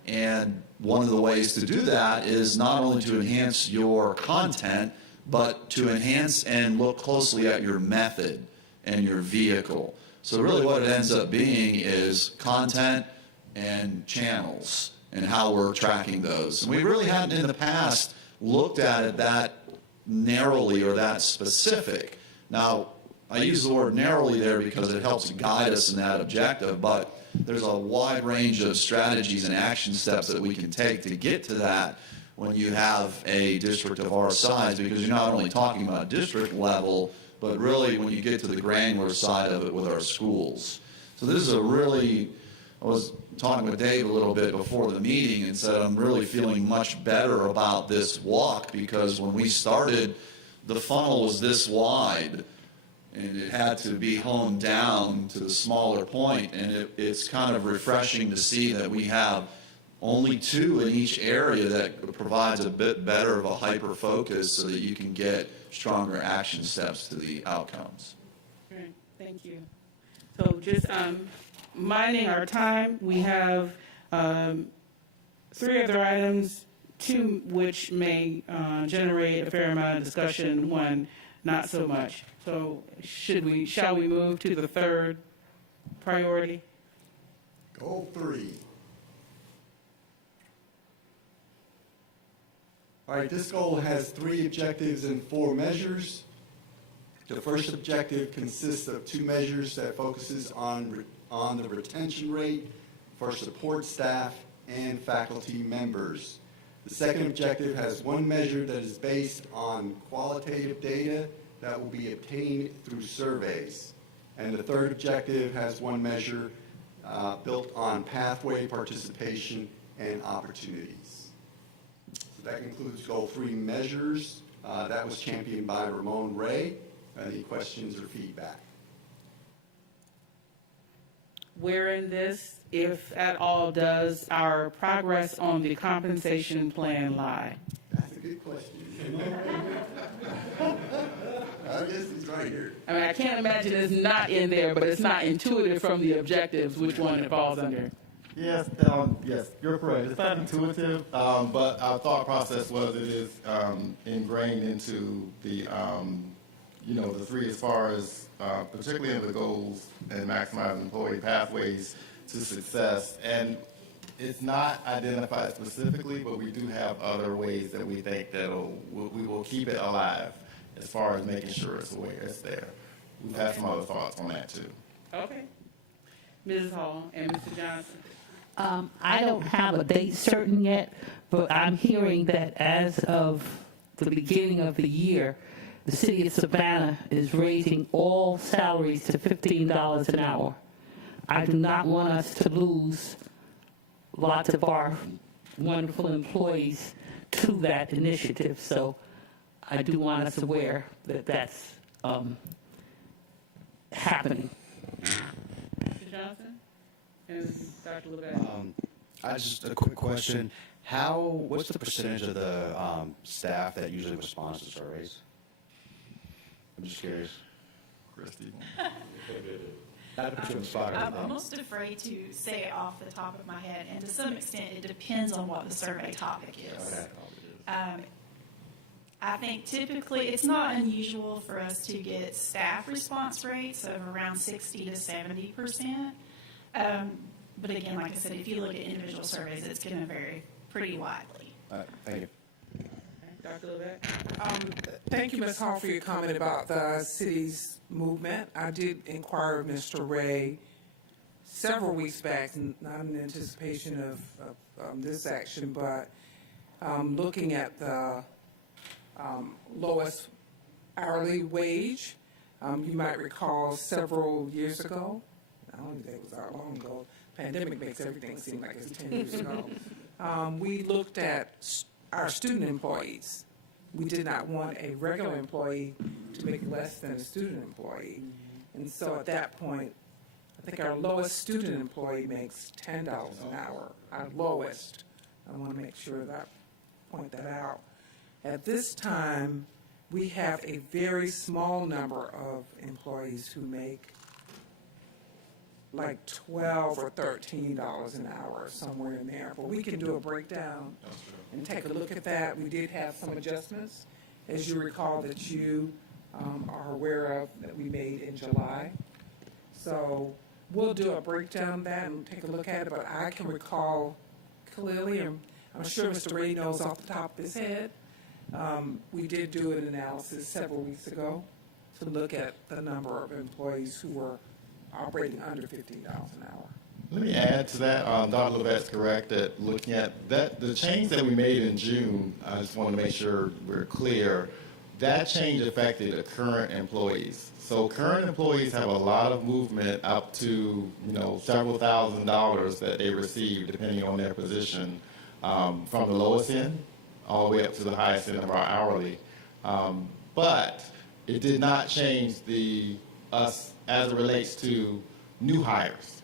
And one of the ways to do that is not only to enhance your content, but to enhance and look closely at your method and your vehicle. So really what it ends up being is content and channels and how we're tracking those. And we really hadn't in the past looked at it that narrowly or that specific. Now, I use the word narrowly there because it helps guide us in that objective, but there's a wide range of strategies and action steps that we can take to get to that when you have a district of our size, because you're not only talking about district level, but really when you get to the granular side of it with our schools. So this is a really, I was talking with Dave a little bit before the meeting and said I'm really feeling much better about this walk, because when we started, the funnel was this wide, and it had to be honed down to the smaller point, and it's kind of refreshing to see that we have only 2 in each area that provides a bit better of a hyper focus so that you can get stronger action steps to the outcomes. Great, thank you. So just minding our time, we have 3 other items, 2 which may generate a fair amount of discussion, 1 not so much. So shall we move to the 3rd priority? Goal 3. All right, this goal has 3 objectives and 4 measures. The first objective consists of 2 measures that focuses on the retention rate for support staff and faculty members. The second objective has 1 measure that is based on qualitative data that will be obtained through surveys. And the third objective has 1 measure built on pathway participation and opportunities. So that concludes goal 3 measures. That was championed by Ramon Ray. Any questions or feedback? Where in this, if at all, does our progress on the compensation plan lie? That's a good question. I guess it's right here. I mean, I can't imagine it's not in there, but it's not intuitive from the objectives which one it falls under. Yes, yes, you're correct. It's not intuitive, but our thought process was it is ingrained into the, the 3 as far as particularly in the goals and maximizing employee pathways to success. And it's not identified specifically, but we do have other ways that we think that we will keep it alive as far as making sure it's there. We've had some other thoughts on that too. Okay. Mrs. Hall and Mr. Johnson. I don't have a date certain yet, but I'm hearing that as of the beginning of the year, the city of Savannah is raising all salaries to $15 an hour. I do not want us to lose lots of our wonderful employees to that initiative, so I do want us aware that that's happening. Mr. Johnson and Dr. Levesque. Just a quick question. What's the percentage of the staff that usually responds to surveys? I'm just curious. Christy. Not to put you on the spot or I'm anything. almost afraid to say it off the top of my head, and to some extent, it depends on what the survey topic is. Okay. I think typically it's not unusual for us to get staff response rates of around 60 to 70%. But again, like I said, if you look at individual surveys, it's going to vary pretty widely. Thank you. Dr. Levesque. Thank you, Ms. Hall, for your comment about the city's movement. I did inquire of Mr. Ray several weeks back, not in anticipation of this action, but looking at the lowest hourly wage. You might recall several years ago, I don't think it was that long ago, pandemic makes everything seem like it's 10 years ago, we looked at our student employees. We did not want a regular employee to make less than a student employee. And so at that point, I think our lowest student employee makes $10 an hour, our lowest. I want to make sure that I point that out. At this time, we have a very small number of employees who make like $12 or $13 an hour, somewhere in there. But we can do a breakdown and take a look at that. We did have some adjustments, as you recall, that you are aware of, that we made in July. So we'll do a breakdown of that and take a look at it. But I can recall clearly, and I'm sure Mr. Ray knows off the top of his head, we did do an analysis several weeks ago. to look at the number of employees who were operating under $15 an hour. Let me add to that. Dr. Levette's correct that looking at that, the change that we made in June, I just want to make sure we're clear, that change affected the current employees. So current employees have a lot of movement up to, several $1,000s that they receive depending on their position, from the lowest end all the way up to the highest end of our hourly. But it did not change us as it relates to new hires.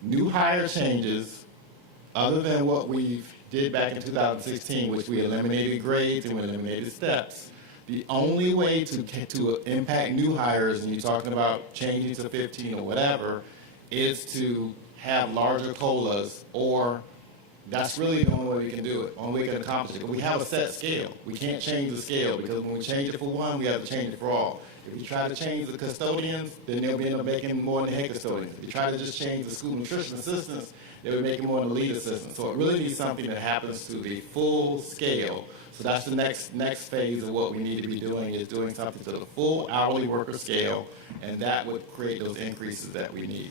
New hire changes, other than what we did back in 2016, which we eliminated grades and we eliminated steps. The only way to impact new hires, and you're talking about changing to 15 or whatever, is to have larger COLAs, or that's really the only way we can do it, only way we can accomplish it. But we have a set scale. We can't change the scale, because when we change it for one, we have to change it for all. If you try to change the custodians, then they'll end up making more than the head custodians. If you try to just change the school nutrition assistants, they would make more than the lead assistants. So it really needs something that happens to the full scale. So that's the next phase of what we need to be doing, is doing something to the full hourly worker scale, and that would create those increases that we need.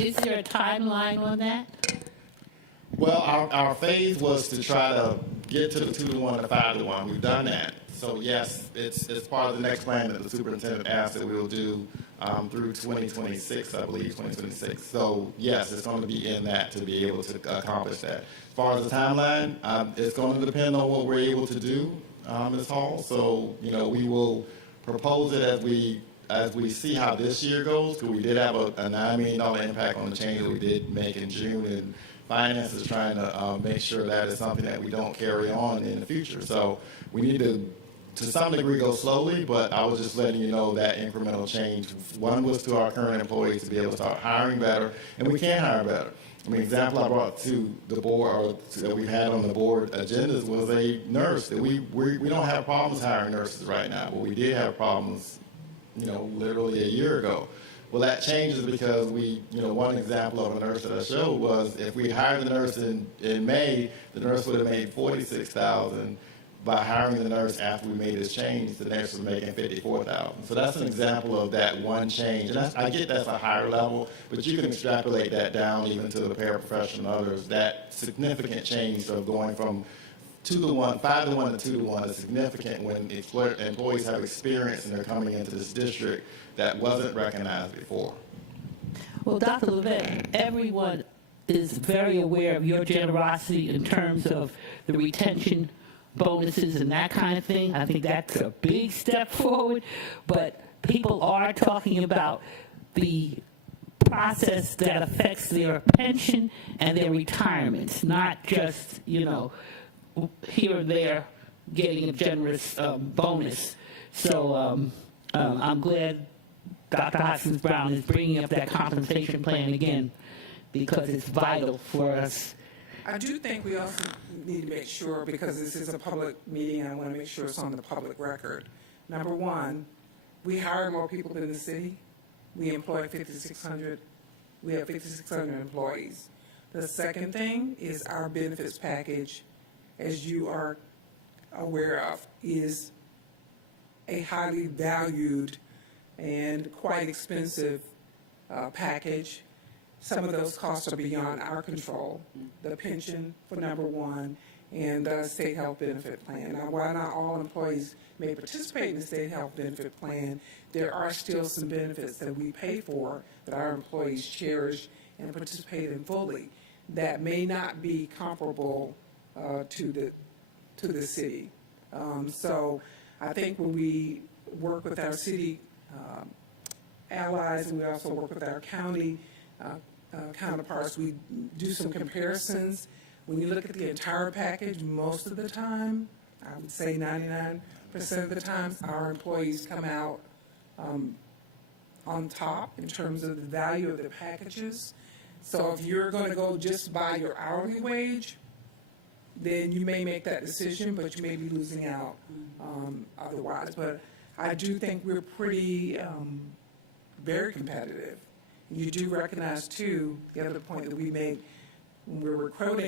Is there a timeline on that? Well, our phase was to try to get to the 2-to-1 to 5-to-1. We've done that. So yes, it's part of the next plan that the superintendent asked that we will do through 2026, I believe, 2026. So yes, it's going to be in that to be able to accomplish that. As far as the timeline, it's going to depend on what we're able to do, Ms. Hall. So, we will propose it as we see how this year goes, because we did have a $9 million impact on the change that we did make in June, and finance is trying to make sure that is something that we don't carry on in the future. So we need to some degree, go slowly, but I was just letting you know that incremental change. One was to our current employees to be able to start hiring better, and we can hire better. I mean, example I brought to the board, or that we've had on the board agendas, was a nurse. That we don't have problems hiring nurses right now, but we did have problems, literally a year ago. Well, that changes because one example of a nurse that I showed was if we hired the nurse in May, the nurse would have made $46,000. By hiring the nurse after we made this change, the nurse was making $54,000. So that's an example of that one change. And I get that's a higher level, but you can extrapolate that down even to the paraprofessional and others. That significant change of going from 2-to-1, 5-to-1 to 2-to-1 is significant when employees have experience and they're coming into this district that wasn't recognized before. Well, Dr. Levette, everyone is very aware of your generosity in terms of the retention bonuses and that kind of thing. I think that's a big step forward, but people are talking about the process that affects their pension and their retirements, not just, here or there getting a generous bonus. So I'm glad Dr. Hoskins-Brown is bringing up that compensation plan again, because it's vital for us. I do think we also need to make sure, because this is a public meeting, I want to make sure it's on the public record. Number one, we hire more people in the city. We employ 5,600. We have 5,600 employees. The second thing is our benefits package, as you are aware of, is a highly valued and quite expensive package. Some of those costs are beyond our control. The pension, for number one, and the state health benefit plan. Now, while not all employees may participate in the state health benefit plan, there are still some benefits that we pay for that our employees cherish and participate in fully that may not be comparable to the city. So I think when we work with our city allies, and we also work with our county counterparts, we do some comparisons. When you look at the entire package, most of the time, I would say 99% of the time, our employees come out on top in terms of the value of the packages. So if you're going to go just by your hourly wage, then you may make that decision, but you may be losing out otherwise. But I do think we're pretty, very competitive. You do recognize, too, the other point that we make when we're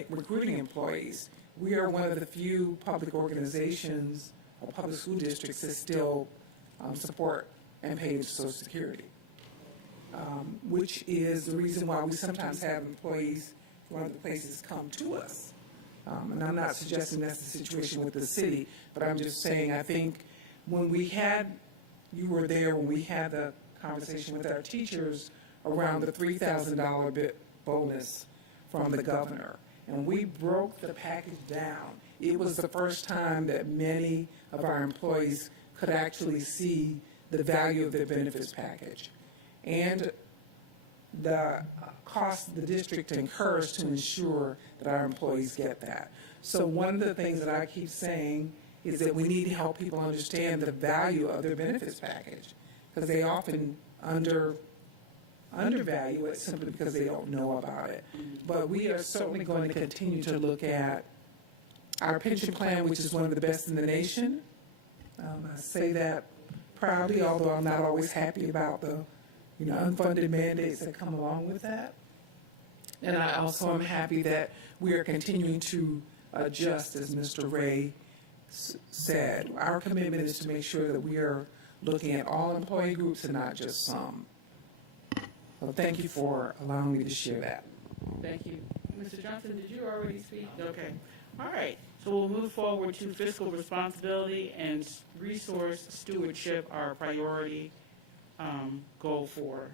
recruiting employees, we are one of the few public organizations or public school districts that still support and pay into Social Security, which is the reason why we sometimes have employees from other places come to us. And I'm not suggesting that's the situation with the city, but I'm just saying, I think when you were there when we had the conversation with our teachers around the $3,000 bonus from the governor, and we broke the package down. It was the first time that many of our employees could actually see the value of their benefits package and the cost the district incurs to ensure that our employees get that. So one of the things that I keep saying is that we need to help people understand the value of their benefits package, because they often undervalue it simply because they don't know about it. But we are certainly going to continue to look at our pension plan, which is one of the best in the nation. I say that proudly, although I'm not always happy about the unfunded mandates that come along with that. And I also am happy that we are continuing to adjust, as Mr. Ray said. Our commitment is to make sure that we are looking at all employee groups and not just some. So thank you for allowing me to share that. Thank you. Mr. Johnson, did you already speak? Okay. All right. So we'll move forward to fiscal responsibility and resource stewardship, our priority goal 4.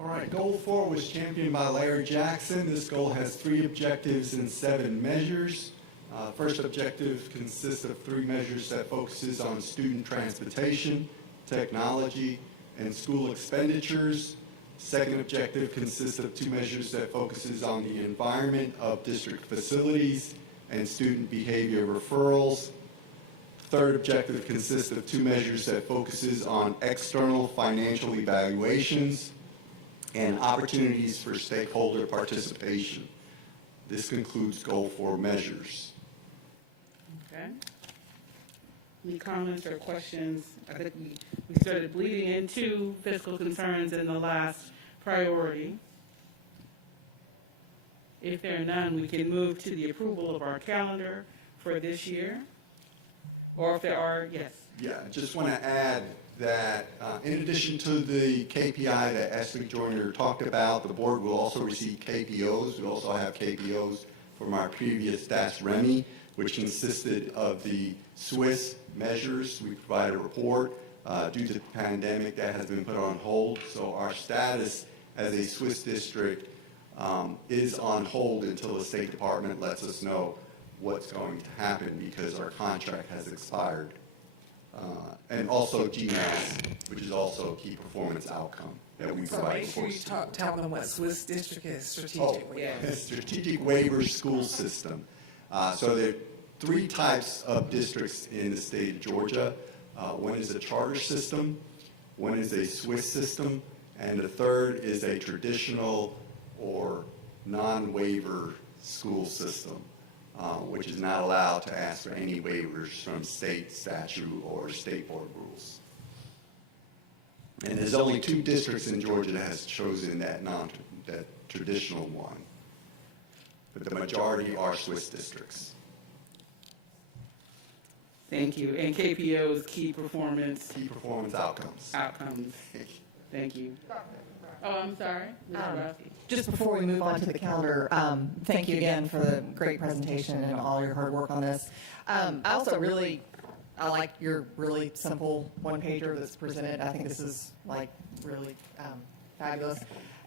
All right, goal 4 was championed by Larry Jackson. This goal has 3 objectives and 7 measures. First objective consists of 3 measures that focuses on student transportation, technology, and school expenditures. Second objective consists of 2 measures that focuses on the environment of district facilities and student behavior referrals. Third objective consists of 2 measures that focuses on external financial evaluations and opportunities for stakeholder participation. This concludes goal 4 measures. Okay. Any comments or questions? I think we started bleeding into fiscal concerns in the last priority. If there are none, we can move to the approval of our calendar for this year. Or if there are, yes. Yeah, I just want to add that in addition to the KPI that Ashley Joyner talked about, the board will also receive KPOs. We also have KPOs from our previous DAS REMI, which consisted of the Swiss measures. We provide a report due to the pandemic that has been put on hold. So our status as a Swiss district is on hold until the State Department lets us know what's going to happen because our contract has expired. And also GMAS, which is also a key performance outcome that we So provide. make sure you tell them what Swiss district is, strategic. Strategic waiver school system. So there are 3 types of districts in the state of Georgia. One is a charter system, one is a Swiss system, and the third is a traditional or non-waiver school system, which is not allowed to ask for any waivers from state statute or state board rules. And there's only 2 districts in Georgia that has chosen that traditional one, but the majority are Swiss districts. Thank you. And KPO's key performance outcomes. Thank you. Oh, I'm sorry. Ms. Borowski. Just before we move on to the calendar, thank you again for the great presentation and all your hard work on this. I also I like your really simple one-pager that's presented. I think this is really fabulous.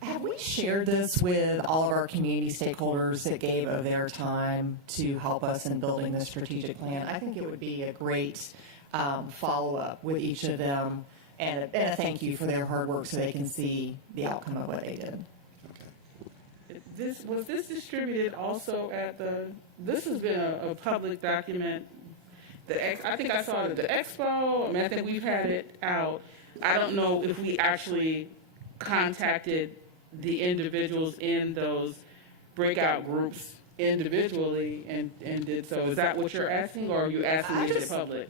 Have we shared this with all of our community stakeholders that gave of their time to help us in building this strategic plan? I think it would be a great follow-up with each of them and a thank you for their hard work so they can see the outcome of what they did. Was this distributed also at this has been a public document. I think I saw it at the expo. I mean, I think we've had it out. I don't know if we actually contacted the individuals in those breakout groups individually and did so. Is that what you're asking, or are you asking me as a public?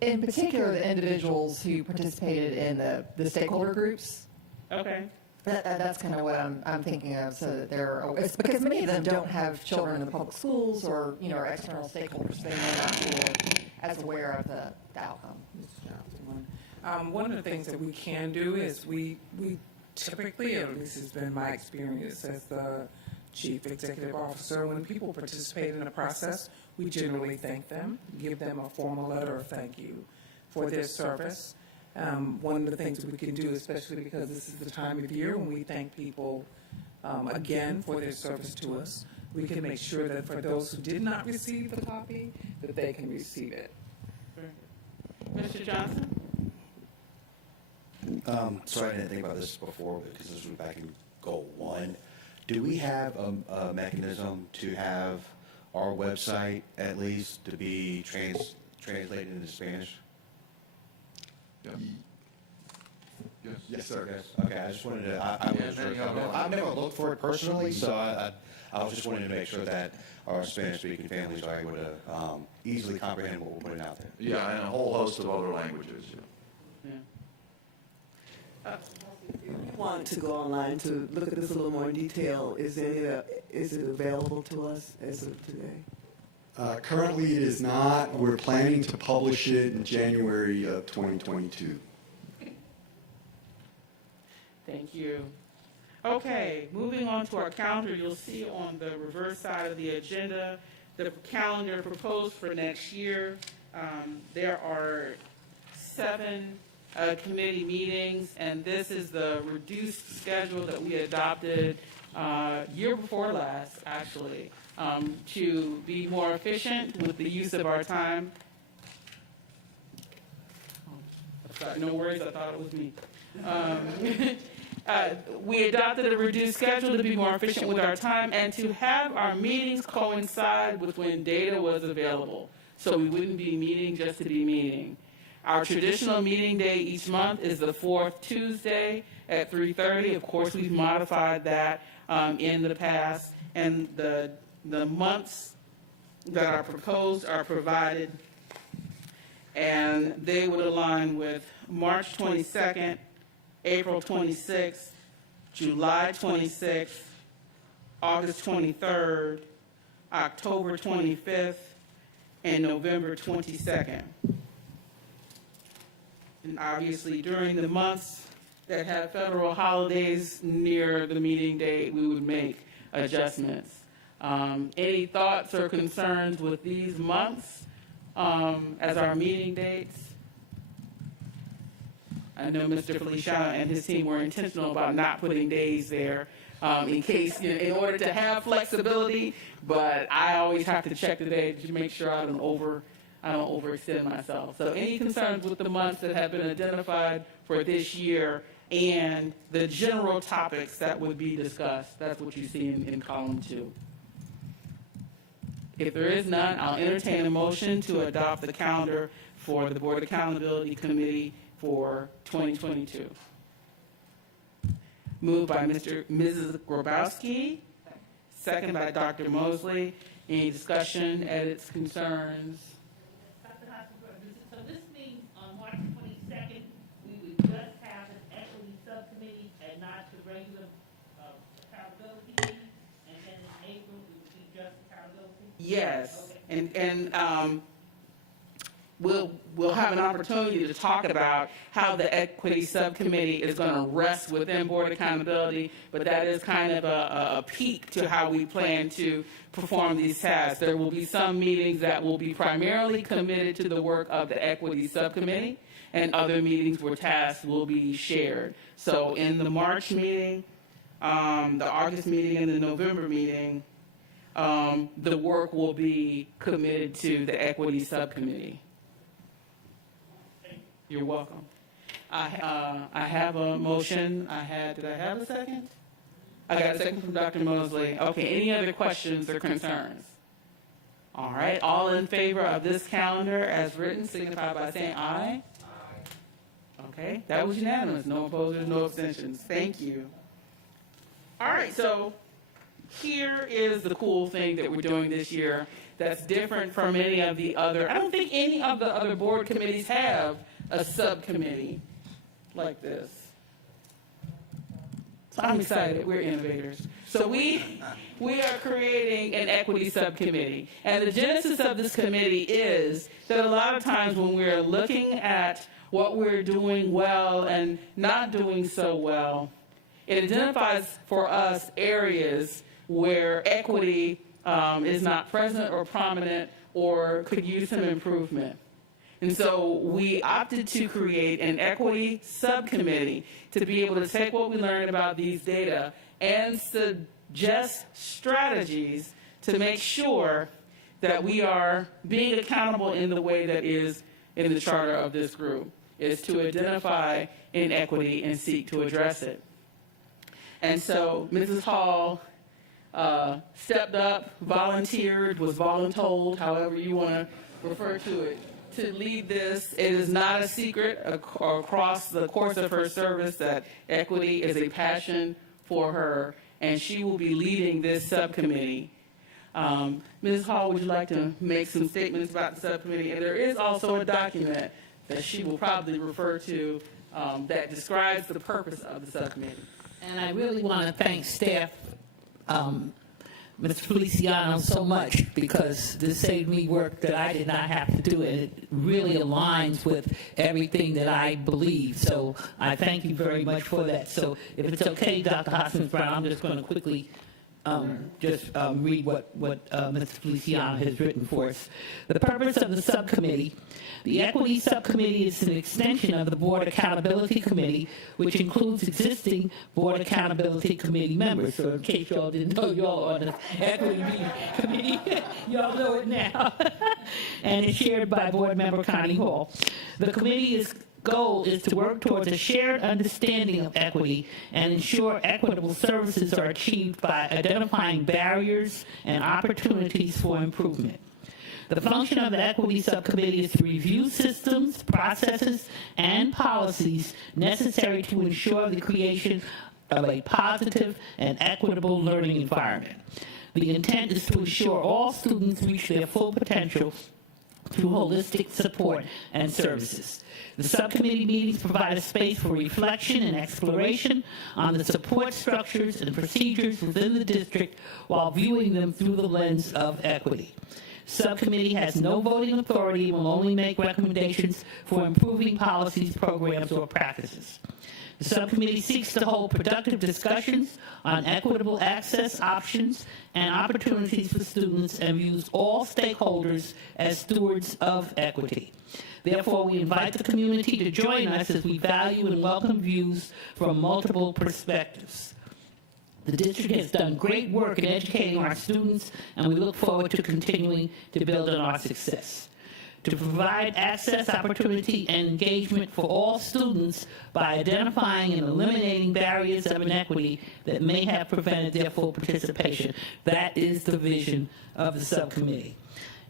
In particular, the individuals who participated in the stakeholder groups. Okay. That's kind of what I'm thinking of, so that it's because many of them don't have children in the public schools or, are external stakeholders. They may not be as aware of the outcome. One of the things that we can do is we typically, at least has been my experience as the chief executive officer, when people participate in a process, we generally thank them, give them a formal letter of thank you for their service. One of the things we can do, especially because this is the time of year when we thank people again for their service to us, we can make sure that for those who did not receive the copy, that they can receive it. Mr. Johnson? Sorry, I didn't think about this before because this was back in Goal 1. Do we have a mechanism to have our website at least to be translated into Spanish? Yes, sir. Yes. Okay, I just wanted to, I've never looked for it personally, so I was just wanting to make sure that our Spanish-speaking families are able to easily comprehend what we're putting out there. Yeah, and a whole host of other languages. If you want to go online to look at this a little more in detail, is it available to us as of today? Currently, it is not. We're planning to publish it in January of 2022. Thank you. Okay, moving on to our calendar, you'll see on the reverse side of the agenda the calendar proposed for next year. There are 7 committee meetings, and this is the reduced schedule that we adopted year before last, actually, to be more efficient with the use of our time. No worries, I thought it was me. We adopted a reduced schedule to be more efficient with our time and to have our meetings coincide with when data was available, so we wouldn't be meeting just to be meeting. Our traditional meeting day each month is the 4th Tuesday at 3:30. Of course, we've modified that in the past, and the months that are proposed are provided, and they would align with March 22nd, April 26th, July 26th, August 23rd, October 25th, and November 22nd. And obviously, during the months that have federal holidays near the meeting date, we would make adjustments. Any thoughts or concerns with these months as our meeting dates? I know Mr. Feliciano and his team were intentional about not putting days there in case, in order to have flexibility, but I always have to check the date to make sure I don't overextend myself. So any concerns with the months that have been identified for this year and the general topics that would be discussed? That's what you see in column 2. If there is none, I'll entertain a motion to adopt the calendar for the Board Accountability Committee for 2022. Moved by Mrs. Grabowski, second by Dr. Mosley. Any discussion, edits, concerns? So this means on March 22nd, we would just have an equity subcommittee and not the regular accountability meeting, and then in April, it would be just accountability? Yes, Okay. and we'll have an opportunity to talk about how the equity subcommittee is going to rest within board accountability, but that is kind of a peek to how we plan to perform these tasks. There will be some meetings that will be primarily committed to the work of the equity subcommittee, and other meetings where tasks will be shared. So in the March meeting, the August meeting, and the November meeting, the work will be committed to the equity subcommittee. You're welcome. I have a motion. Did I have a second? I got a second from Dr. Mosley. Okay, any other questions or concerns? All right, all in favor of this calendar as written, signify by saying aye. Aye. Okay, that was unanimous. No opposers, no abstentions. Thank you. All right, so here is the cool thing that we're doing this year that's different from any of the other. I don't think any of the other board committees have a subcommittee like this. So I'm excited. We're innovators. So we are creating an equity subcommittee. And the genesis of this committee is that a lot of times when we're looking at what we're doing well and not doing so well, it identifies for us areas where equity is not present or prominent or could use some improvement. And so we opted to create an equity subcommittee to be able to take what we learned about these data and suggest strategies to make sure that we are being accountable in the way that is in the charter of this group, is to identify inequity and seek to address it. And so Mrs. Hall stepped up, volunteered, was voluntold, however you want to refer to it, to lead this. It is not a secret across the course of her service that equity is a passion for her, and she will be leading this subcommittee. Ms. Hall, would you like to make some statements about the subcommittee? And there is also a document that she will probably refer to that describes the purpose of the subcommittee. And I really want to thank staff, Ms. Feliciano, so much, because this saved me work that I did not have to do, and it really aligns with everything that I believe. So I thank you very much for that. So if it's okay, Dr. Hoskins-Brown, I'm just going to quickly read what Ms. Feliciano has written for us. The purpose of the subcommittee. The Equity Subcommittee is an extension of the Board Accountability Committee, which includes existing Board Accountability Committee members. So in case y'all didn't know, y'all are on the Equity Committee. Y'all know it now. And it's chaired by Board Member Connie Hall. The committee's goal is to work towards a shared understanding of equity and ensure equitable services are achieved by identifying barriers and opportunities for improvement. The function of the Equity Subcommittee is to review systems, processes, and policies necessary to ensure the creation of a positive and equitable learning environment. The intent is to ensure all students reach their full potential through holistic support and services. The subcommittee meetings provide a space for reflection and exploration on the support structures and procedures within the district while viewing them through the lens of equity. Subcommittee has no voting authority and will only make recommendations for improving policies, programs, or practices. The subcommittee seeks to hold productive discussions on equitable access options and opportunities for students and views all stakeholders as stewards of equity. Therefore, we invite the community to join us as we value and welcome views from multiple perspectives. The district has done great work in educating our students, and we look forward to continuing to build on our success. To provide access, opportunity, and engagement for all students by identifying and eliminating barriers of inequity that may have prevented their full participation. That is the vision of the subcommittee.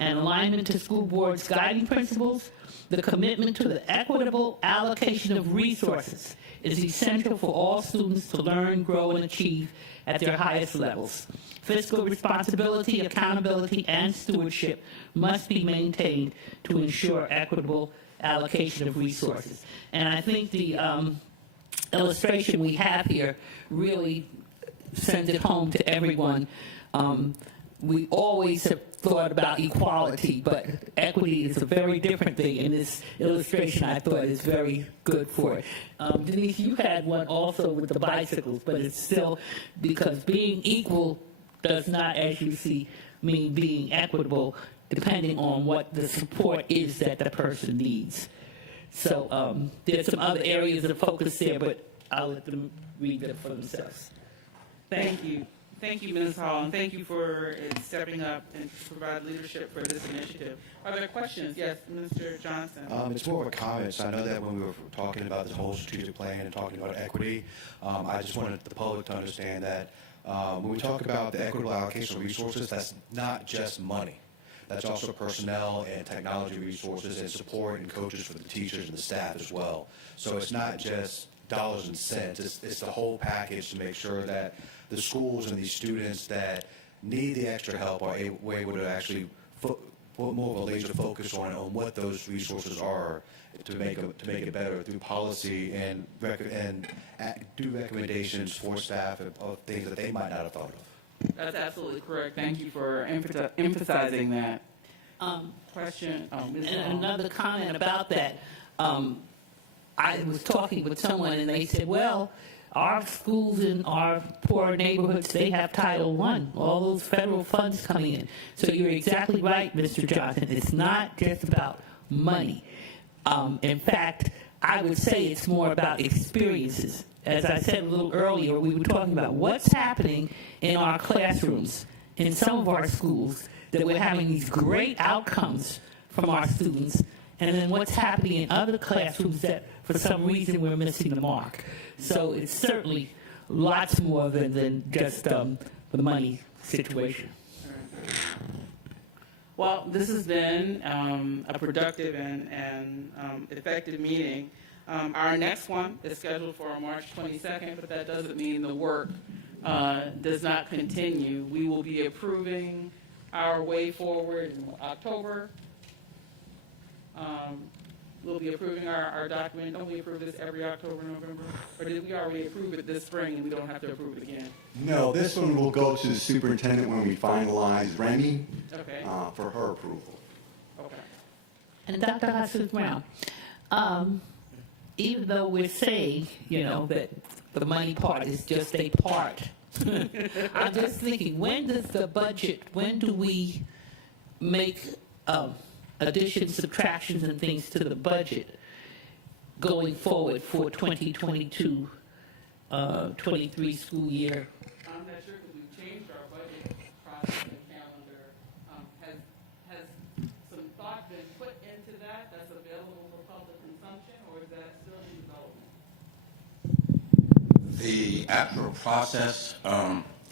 And alignment to school board's guiding principles, the commitment to the equitable allocation of resources is essential for all students to learn, grow, and achieve at their highest levels. Fiscal responsibility, accountability, and stewardship must be maintained to ensure equitable allocation of resources. And I think the illustration we have here really sends it home to everyone. We always have thought about equality, but equity is a very different thing, and this illustration I thought is very good for it. Denise, you had one also with the bicycles, but it's still, because being equal does not, as you see, mean being equitable, depending on what the support is that the person needs. So there's some other areas of focus there, but I'll let them read them for themselves. Thank you. Thank you, Ms. Hall, and thank you for stepping up and to provide leadership for this initiative. Are there questions? Yes, Mr. Johnson. It's more of a comment. So I know that when we were talking about this whole strategic plan and talking about equity, I just wanted the public to understand that when we talk about the equitable allocation of resources, that's not just money. That's also personnel and technology resources and support and coaches for the teachers and the staff as well. So it's not just dollars and cents. It's the whole package to make sure that the schools and these students that need the extra help are able to actually put more of a laser focus on what those resources are to make it better through policy and do recommendations for staff of things that they might not have thought of. That's absolutely correct. Thank you for emphasizing that. Question. Ms. And Long. another comment about that. I was talking with someone and they said, well, our schools in our poor neighborhoods, they have Title I, all those federal funds coming in. So you're exactly right, Mr. Johnson. It's not just about money. In fact, I would say it's more about experiences. As I said a little earlier, we were talking about what's happening in our classrooms in some of our schools, that we're having these great outcomes from our students, and then what's happening in other classrooms that for some reason we're missing the mark. So it's certainly lots more than just the money situation. Well, this has been a productive and effective meeting. Our next one is scheduled for March 22nd, but that doesn't mean the work does not continue. We will be approving our way forward in October. We'll be approving our document. Don't we approve this every October, November? Or did we already approve it this spring and we don't have to approve it again? No, this one will go to the superintendent when we finalize Remy Okay. for her approval. Okay. And Dr. Hoskins-Brown, even though we're saying, that the money part is just a part, I'm just thinking, when do we make additions, subtractions, and things to the budget going forward for 2022, 23 school year? I'm not sure because we've changed our budget process and calendar. Has some thought been put into that that's available for public consumption, or is that still in development? The actual process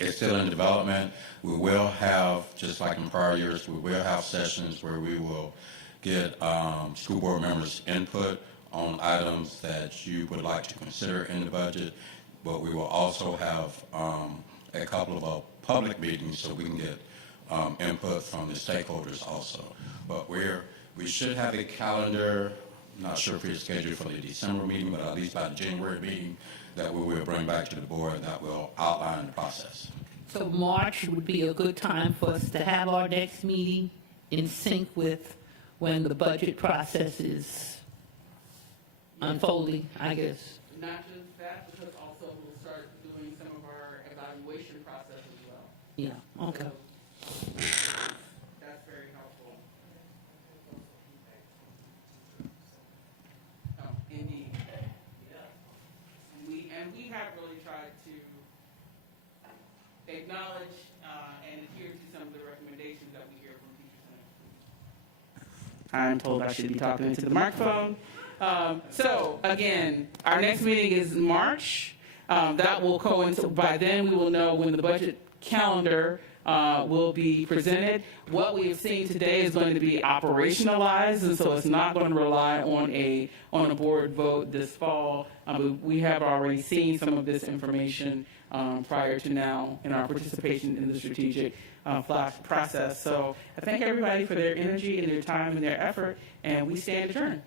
is still in development. We will have, just like in prior years, we will have sessions where we will get school board members' input on items that you would like to consider in the budget, but we will also have a couple of public meetings so we can get input from the stakeholders also. But we should have a calendar, not sure if it's scheduled for the December meeting, but at least by the January meeting, that we will bring back to the board that will outline the process. So March would be a good time for us to have our next meeting in sync with when the budget process is unfolding, I guess. Not just that, because also we'll start doing some of our evaluation process as well. Yeah, okay. That's very helpful. Oh, indeed. We have really tried to acknowledge and adhere to some of the recommendations that we hear from teachers. I'm told I should be talking into the microphone. So again, our next meeting is in March. That will coincide. By then, we will know when the budget calendar will be presented. What we have seen today is going to be operationalized, and so it's not going to rely on a board vote this fall. We have already seen some of this information prior to now in our participation in the strategic process. So I thank everybody for their energy and their time and their effort, and we stand adjourned.